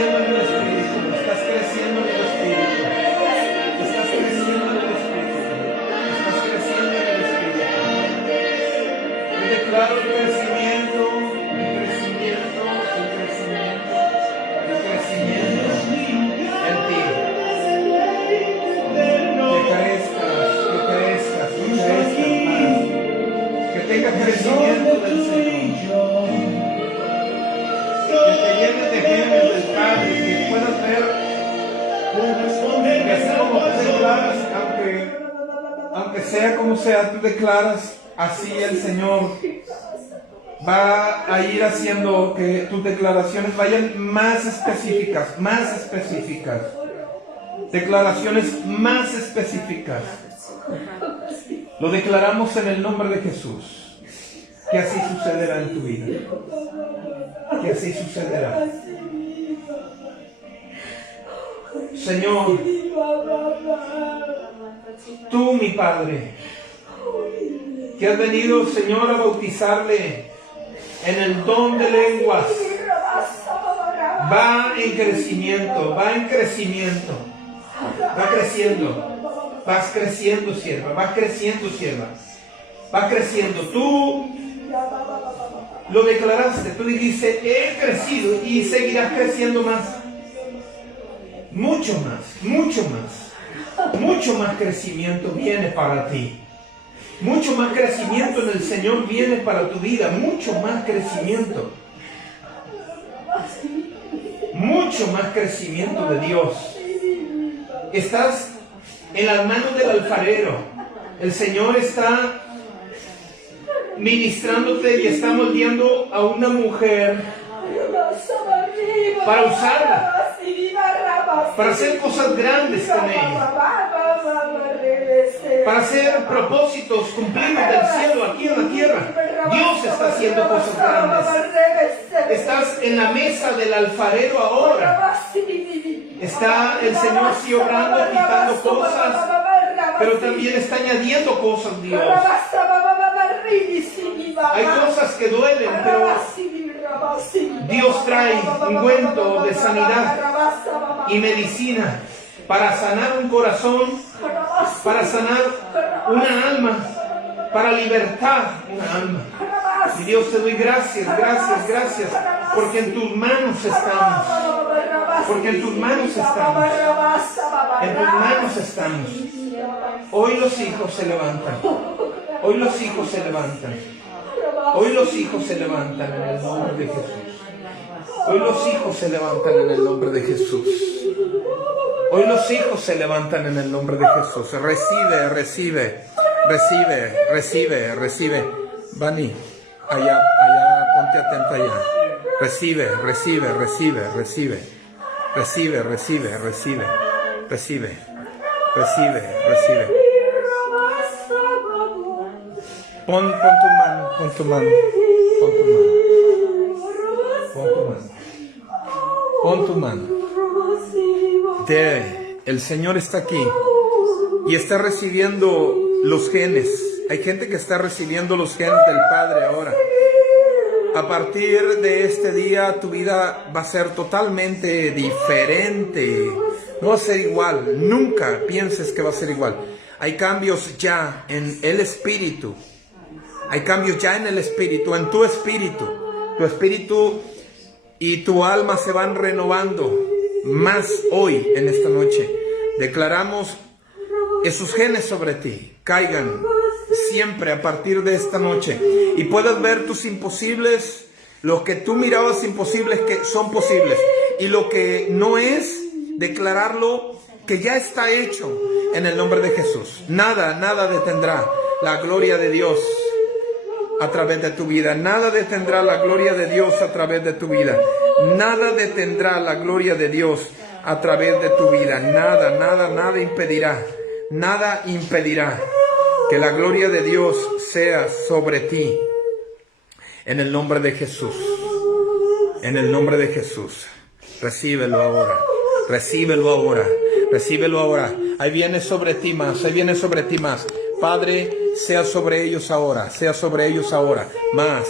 en el Espíritu, estás creciendo en el Espíritu, estás creciendo en el Espíritu, estás creciendo en el Espíritu. Yo declaro el crecimiento en ti. Que tengas crecimiento del Señor, que te llenes de genes del Padre, que puedas ver que así como tú declaras, aunque sea como sea, tú declaras, así el Señor va a ir haciendo que tus declaraciones vayan más específicas, declaraciones más específicas. Lo declaramos en el nombre de Jesús, que así sucederá en tu vida, que así sucederá. Señor, tú, mi Padre, que has venido, Señor, a bautizarle en el don de lenguas, va en crecimiento, va creciendo. Vas creciendo, sierva, vas creciendo. Tú lo declaraste, tú dijiste, he crecido y seguirás creciendo más. Mucho más crecimiento viene para ti. Mucho más crecimiento en el Señor viene para tu vida, mucho más crecimiento de Dios. Estás en las manos del alfarero. El Señor está ministrándote y está moldeando a una mujer para usarla, para hacer cosas grandes con ella, para hacer propósitos cumplidos del cielo aquí en la tierra. Dios está haciendo cosas grandes. Estás en la mesa del alfarero ahora. Está el Señor sí obrando, quitando cosas, pero también está añadiendo cosas, Dios. Hay cosas que duelen, pero Dios trae ungüento de sanidad y medicina para sanar un corazón, para sanar una alma, para libertar una alma. Y Dios, te doy gracias, porque en tus manos estamos. Porque en tus manos estamos. En tus manos estamos. Hoy los hijos se levantan. Hoy los hijos se levantan. Hoy los hijos se levantan en el nombre de Jesús. Hoy los hijos se levantan en el nombre de Jesús. Hoy los hijos se levantan en el nombre de Jesús. Recibe. Vani, allá, ponte atenta allá. Recibe. Pon tu mano. El Señor está aquí y está recibiendo los genes. Hay gente que está recibiendo los genes del Padre ahora. A partir de este día tu vida va a ser totalmente diferente. No va a ser igual. Nunca pienses que va a ser igual. Hay cambios ya en el espíritu. Hay cambios ya en el espíritu, en tu espíritu. Tu espíritu y tu alma se van renovando más hoy, en esta noche. Declaramos esos genes sobre ti caigan siempre a partir de esta noche. Y puedas ver tus imposibles, lo que tú mirabas imposibles que son posibles. Y lo que no es, declararlo que ya está hecho en el nombre de Jesús. Nada detendrá la gloria de Dios a través de tu vida. Nada detendrá la gloria de Dios a través de tu vida. Nada detendrá la gloria de Dios a través de tu vida. Nada impedirá. Nada impedirá que la gloria de Dios sea sobre ti. En el nombre de Jesús. En el nombre de Jesús. Recíbelo ahora. Recíbelo ahora. Recíbelo ahora. Ahí viene sobre ti más. Ahí viene sobre ti más. Padre, sea sobre ellos ahora. Sea sobre ellos ahora. Más.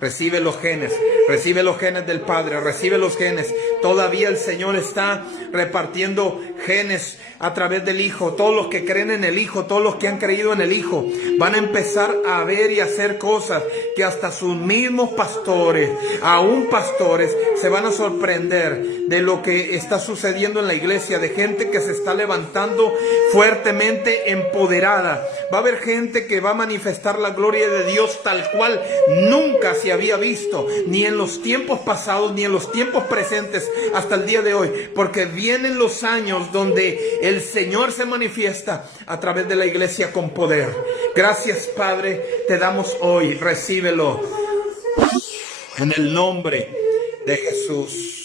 Recibe los genes. Recibe los genes del Padre. Recibe los genes. Todavía el Señor está repartiendo genes a través del Hijo. Todos los que creen en el Hijo, todos los que han creído en el Hijo, van a empezar a ver y hacer cosas que hasta sus mismos pastores, aún pastores, se van a sorprender de lo que está sucediendo en la iglesia, de gente que se está levantando fuertemente empoderada. Va a haber gente que va a manifestar la gloria de Dios tal cual nunca se había visto, ni en los tiempos pasados, ni en los tiempos presentes hasta el día de hoy, porque vienen los años donde el Señor se manifiesta a través de la iglesia con poder. Gracias, Padre, te damos hoy. Recíbelo en el nombre de Jesús.